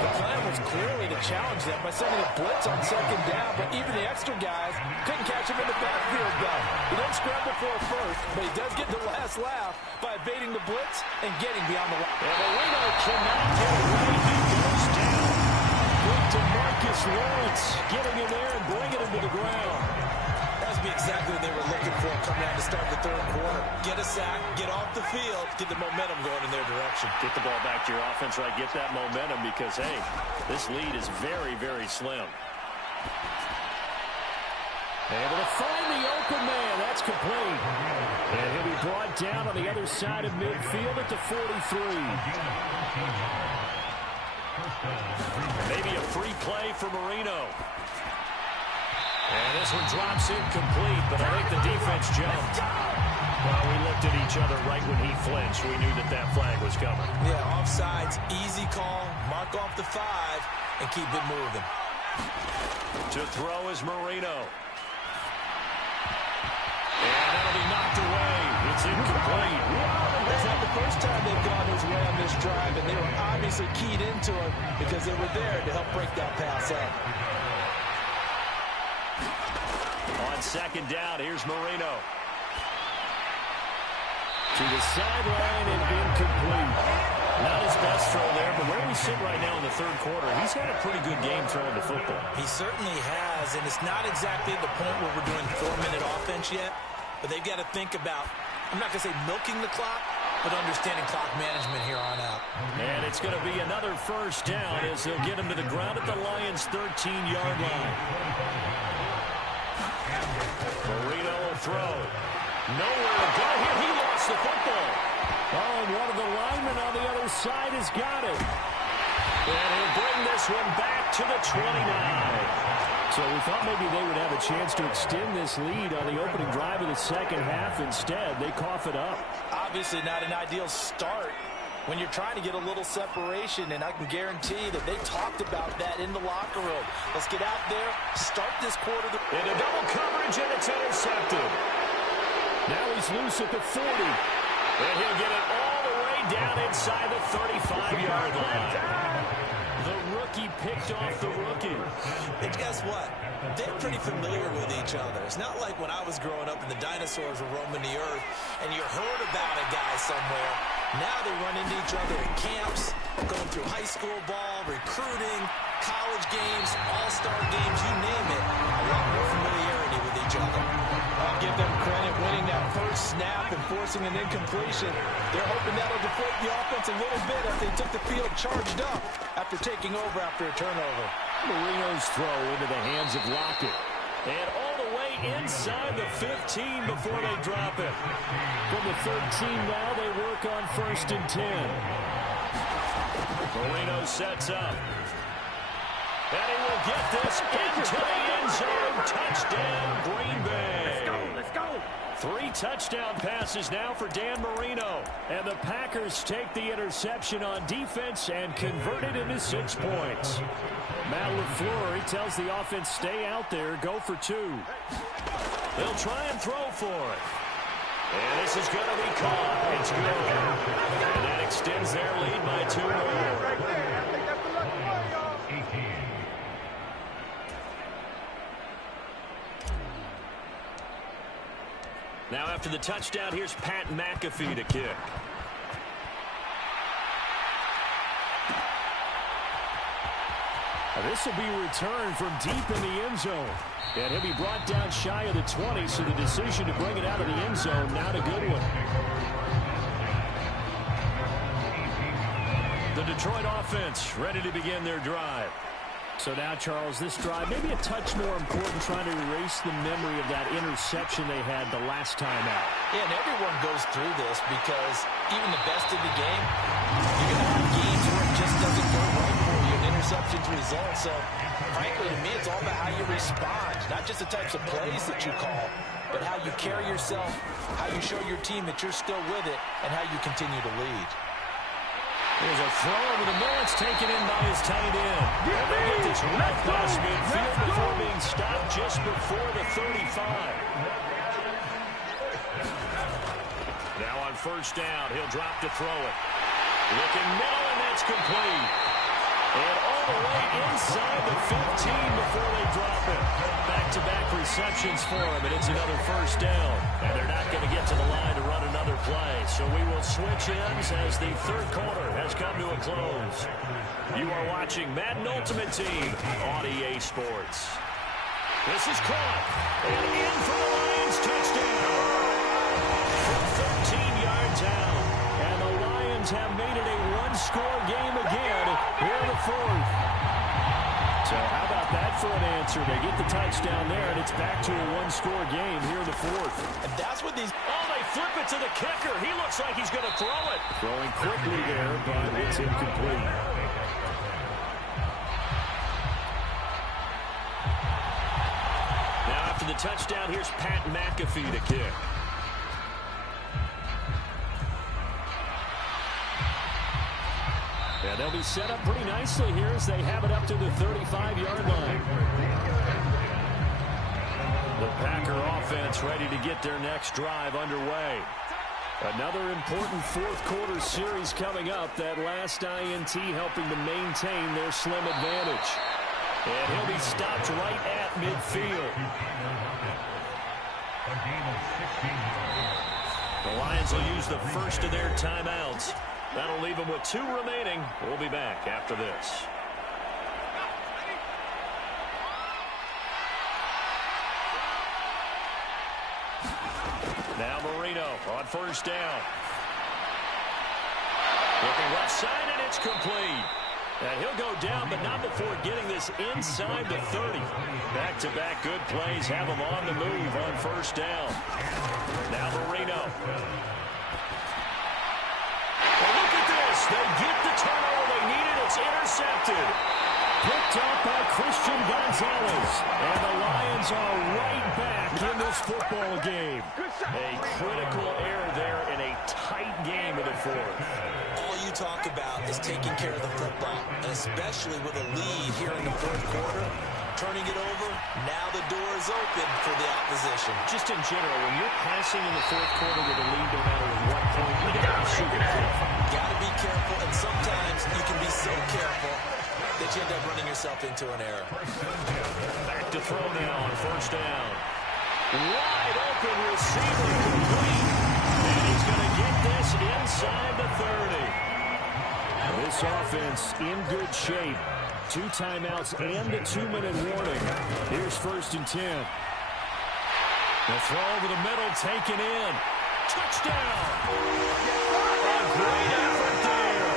The plan was clearly to challenge them by sending a blitz on 2nd down, but even the extra guys couldn't catch him in the backfield, though. He didn't scramble for a first, but he does get the last laugh by evading the blitz and getting beyond the line. And Marino cannot get it right. He goes down. Good to Marcus Lawrence, getting in there and bringing him to the ground. That would be exactly what they were looking for coming out to start the 3rd quarter. Get a sack, get off the field, get the momentum going in their direction. Get the ball back to your offense, right? Get that momentum because, hey, this lead is very, very slim. Able to find the open man. That's complete. And he'll be brought down on the other side of midfield at the 43. Maybe a free play for Marino. And this one drops incomplete, but I think the defense jumped. Well, we looked at each other right when he flinched. We knew that that flag was coming. Yeah, offsides, easy call, mark off the 5, and keep it moving. To throw is Marino. And that'll be knocked away. It's incomplete. That's not the first time they've gone his way on this drive, and they were obviously keyed into it because they were there to help break that pass up. On 2nd down, here's Marino. To the sideline and incomplete. Not his best throw there, but where we sit right now in the 3rd quarter, he's had a pretty good game throwing the football. He certainly has, and it's not exactly the point where we're doing 4-minute offense yet, but they've got to think about, I'm not going to say milking the clock, but understanding clock management here on out. And it's going to be another 1st down as they'll get him to the ground at the Lions' 13-yard line. Marino will throw. Nowhere to go here. He lost the football. Oh, and one of the linemen on the other side has got it. And he'll bring this one back to the 29. So we thought maybe they would have a chance to extend this lead on the opening drive of the second half. Instead, they cough it up. Obviously not an ideal start when you're trying to get a little separation, and I can guarantee that they talked about that in the locker room. Let's get out there, start this quarter. Into double coverage, and it's intercepted. Now he's loose at the 40. And he'll get it all the way down inside the 35-yard line. The rookie picked off the rookie. And guess what? They're pretty familiar with each other. It's not like when I was growing up and the dinosaurs were roaming the earth and you heard about a guy somewhere. Now they run into each other at camps, going through high school ball, recruiting, college games, all-star games, you name it. A lot more familiarity with each other. I'll give them credit winning that first snap and forcing an incompletion. They're hoping that'll deflate the offense a little bit as they took the field charged up after taking over after a turnover. Marino's throw into the hands of Lockett. And all the way inside the 15 before they drop it. From the 13 now, they work on 1st and 10. Marino sets up. And he will get this into the end zone. Touchdown, Green Bay. Let's go. 3 touchdown passes now for Dan Marino. And the Packers take the interception on defense and convert it into 6 points. Matt LaFleur, he tells the offense, stay out there, go for 2. They'll try and throw for it. And this is going to be caught. It's good. And that extends their lead by 2 more. Right there. I think that's the lucky play, y'all. Now after the touchdown, here's Pat McAfee to kick. This will be returned from deep in the end zone. And he'll be brought down shy of the 20, so the decision to bring it out of the end zone, not a good one. The Detroit offense ready to begin their drive. So now, Charles, this drive maybe a touch more important, trying to erase the memory of that interception they had the last time out. Yeah, and everyone goes through this because even the best of the game, you're going to have games where it just doesn't go right for you, and interceptions result. So, frankly, to me, it's all about how you respond, not just the types of plays that you call, but how you carry yourself, how you show your team that you're still with it, and how you continue to lead. There's a throw over the middle. It's taken in by his tight end. And they get this right across midfield before being stopped just before the 35. Now on 1st down, he'll drop to throw it. Looking middle, and that's complete. And all the way inside the 15 before they drop it. Back-to-back receptions for him, and it's another 1st down. And they're not going to get to the line to run another play. So we will switch ends as the 3rd quarter has come to a close. You are watching Madden Ultimate Team on EA Sports. This is caught. And in for the Lions touchdown. From 13 yards out. And the Lions have made it a 1-score game again here in the 4th. So how about that for an answer? They get the touchdown there, and it's back to a 1-score game here in the 4th. And that's what these... Oh, they flip it to the kicker. He looks like he's going to throw it. Throwing quickly there, but it's incomplete. Now after the touchdown, here's Pat McAfee to kick. And they'll be set up pretty nicely here as they have it up to the 35-yard line. The Packer offense ready to get their next drive underway. Another important 4th quarter series coming up. That last INT helping to maintain their slim advantage. And he'll be stopped right at midfield. The Lions will use the first of their timeouts. That'll leave them with 2 remaining. We'll be back after this. Now Marino on 1st down. Looking left side, and it's complete. And he'll go down, but not before getting this inside the 30. Back-to-back good plays have him on the move on 1st down. Now Marino. They get the turnover they needed. It's intercepted. Picked up by Christian Gonzalez. And the Lions are right back in this football game. A critical error there in a tight game of the fourth. All you talk about is taking care of the football, and especially with a lead here in the fourth quarter. Turning it over, now the door is open for the opposition. Just in general, when you're passing in the fourth quarter with a lead, no matter what point, you got to be super careful. Got to be careful, and sometimes you can be so careful that you end up running yourself into an error. Back to throw now on first down. Wide open receiver complete. And he's going to get this inside the 30. This offense in good shape. 2 timeouts and a 2-minute warning. Here's first and 10. The throw over the middle, taken in. Touchdown! A great effort there.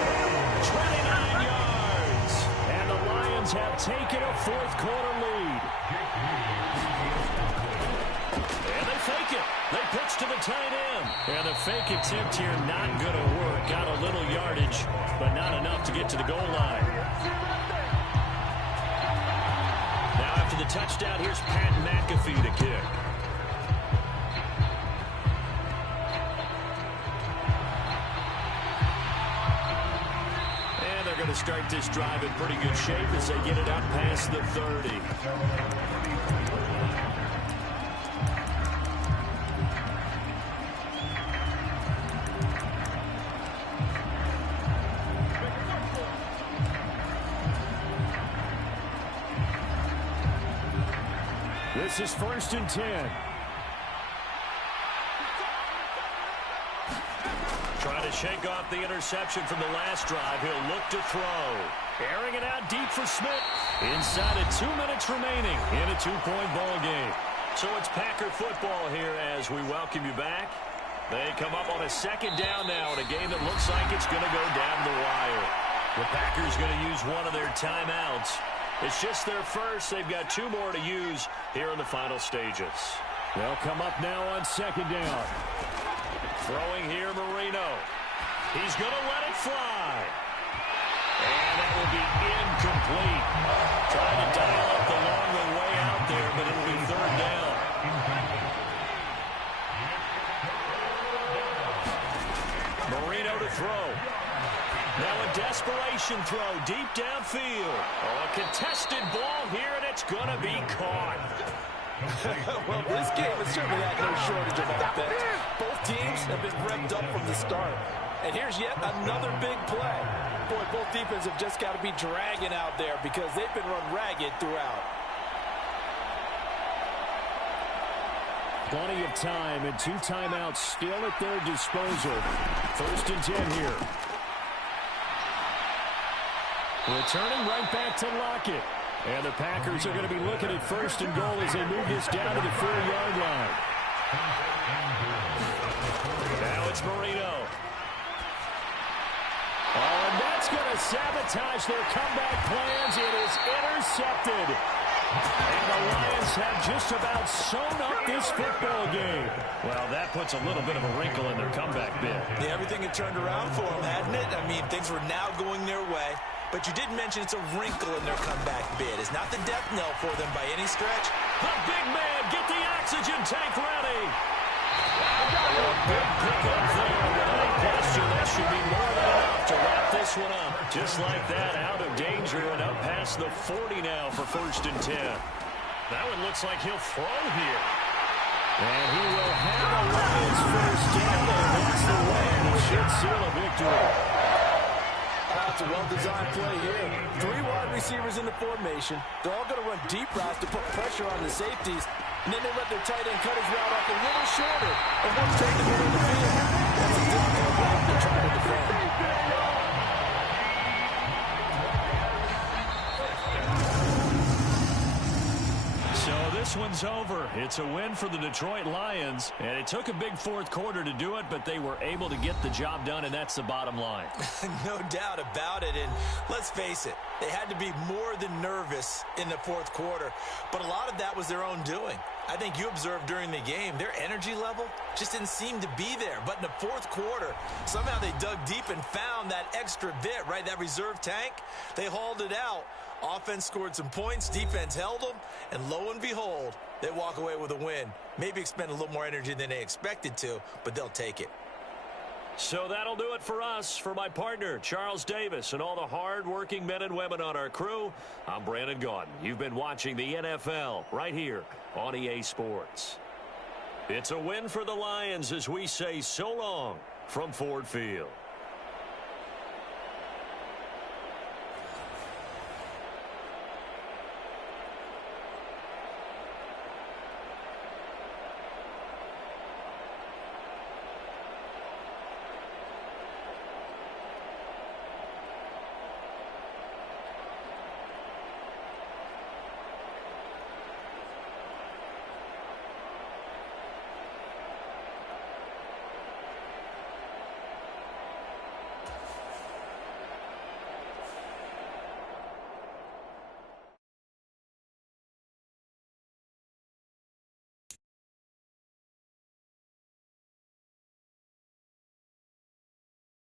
29 yards. And the Lions have taken a fourth quarter lead. And they fake it. They pitch to the tight end. And the fake attempt here not going to work. Got a little yardage, but not enough to get to the goal line. Now after the touchdown, here's Pat McAfee to kick. And they're going to start this drive in pretty good shape as they get it up past the 30. This is first and 10. Trying to shake off the interception from the last drive. He'll look to throw. Airing it out deep for Smith. Inside of 2 minutes remaining in a 2-point ball game. So it's Packer football here as we welcome you back. They come up on a second down now in a game that looks like it's going to go down the wire. The Packers going to use one of their timeouts. It's just their first. They've got 2 more to use here in the final stages. They'll come up now on second down. Throwing here, Marino. He's going to let it fly. And that will be incomplete. Trying to dial up the longer way out there, but it'll be third down. Marino to throw. Now a desperation throw deep downfield. Oh, a contested ball here, and it's going to be caught. Well, this game has certainly had no shortage of offense. Both teams have been revved up from the start. And here's yet another big play. Boy, both defenses have just got to be dragging out there because they've been run ragged throughout. Plenty of time and 2 timeouts still at their disposal. First and 10 here. Returning right back to Lockett. And the Packers are going to be looking at first and goal as they move this down to the 4-yard line. Now it's Marino. Oh, and that's going to sabotage their comeback plans. It is intercepted. And the Lions have just about sewn up this football game. Well, that puts a little bit of a wrinkle in their comeback bid. Yeah, everything had turned around for them, hadn't it? I mean, things were now going their way. But you did mention it's a wrinkle in their comeback bid. It's not the death knell for them by any stretch. The big man, get the oxygen tank ready. A big pickup there. Without question, that should be more than enough to wrap this one up. Just like that, out of danger and up past the 40 now for first and 10. That one looks like he'll throw here. And he will have a Lions first down, and that's the way. He should seal a victory. That's a well-designed play here. 3 wide receivers in the formation. They're all going to run deep routes to put pressure on the safeties. And then they let their tight end cut his route off a little shorter and won't take the middle of the field. That's a difficult route to try to defend. So this one's over. It's a win for the Detroit Lions, and it took a big fourth quarter to do it, but they were able to get the job done, and that's the bottom line. No doubt about it, and let's face it, they had to be more than nervous in the fourth quarter, but a lot of that was their own doing. I think you observed during the game, their energy level just didn't seem to be there. But in the fourth quarter, somehow they dug deep and found that extra bit, right, that reserve tank. They hauled it out. Offense scored some points, defense held them, and lo and behold, they walk away with a win. Maybe expend a little more energy than they expected to, but they'll take it. So that'll do it for us. For my partner, Charles Davis, and all the hard-working men and women on our crew, I'm Brandon Gaudin. You've been watching the NFL right here on EA Sports. It's a win for the Lions as we say so long from Ford Field.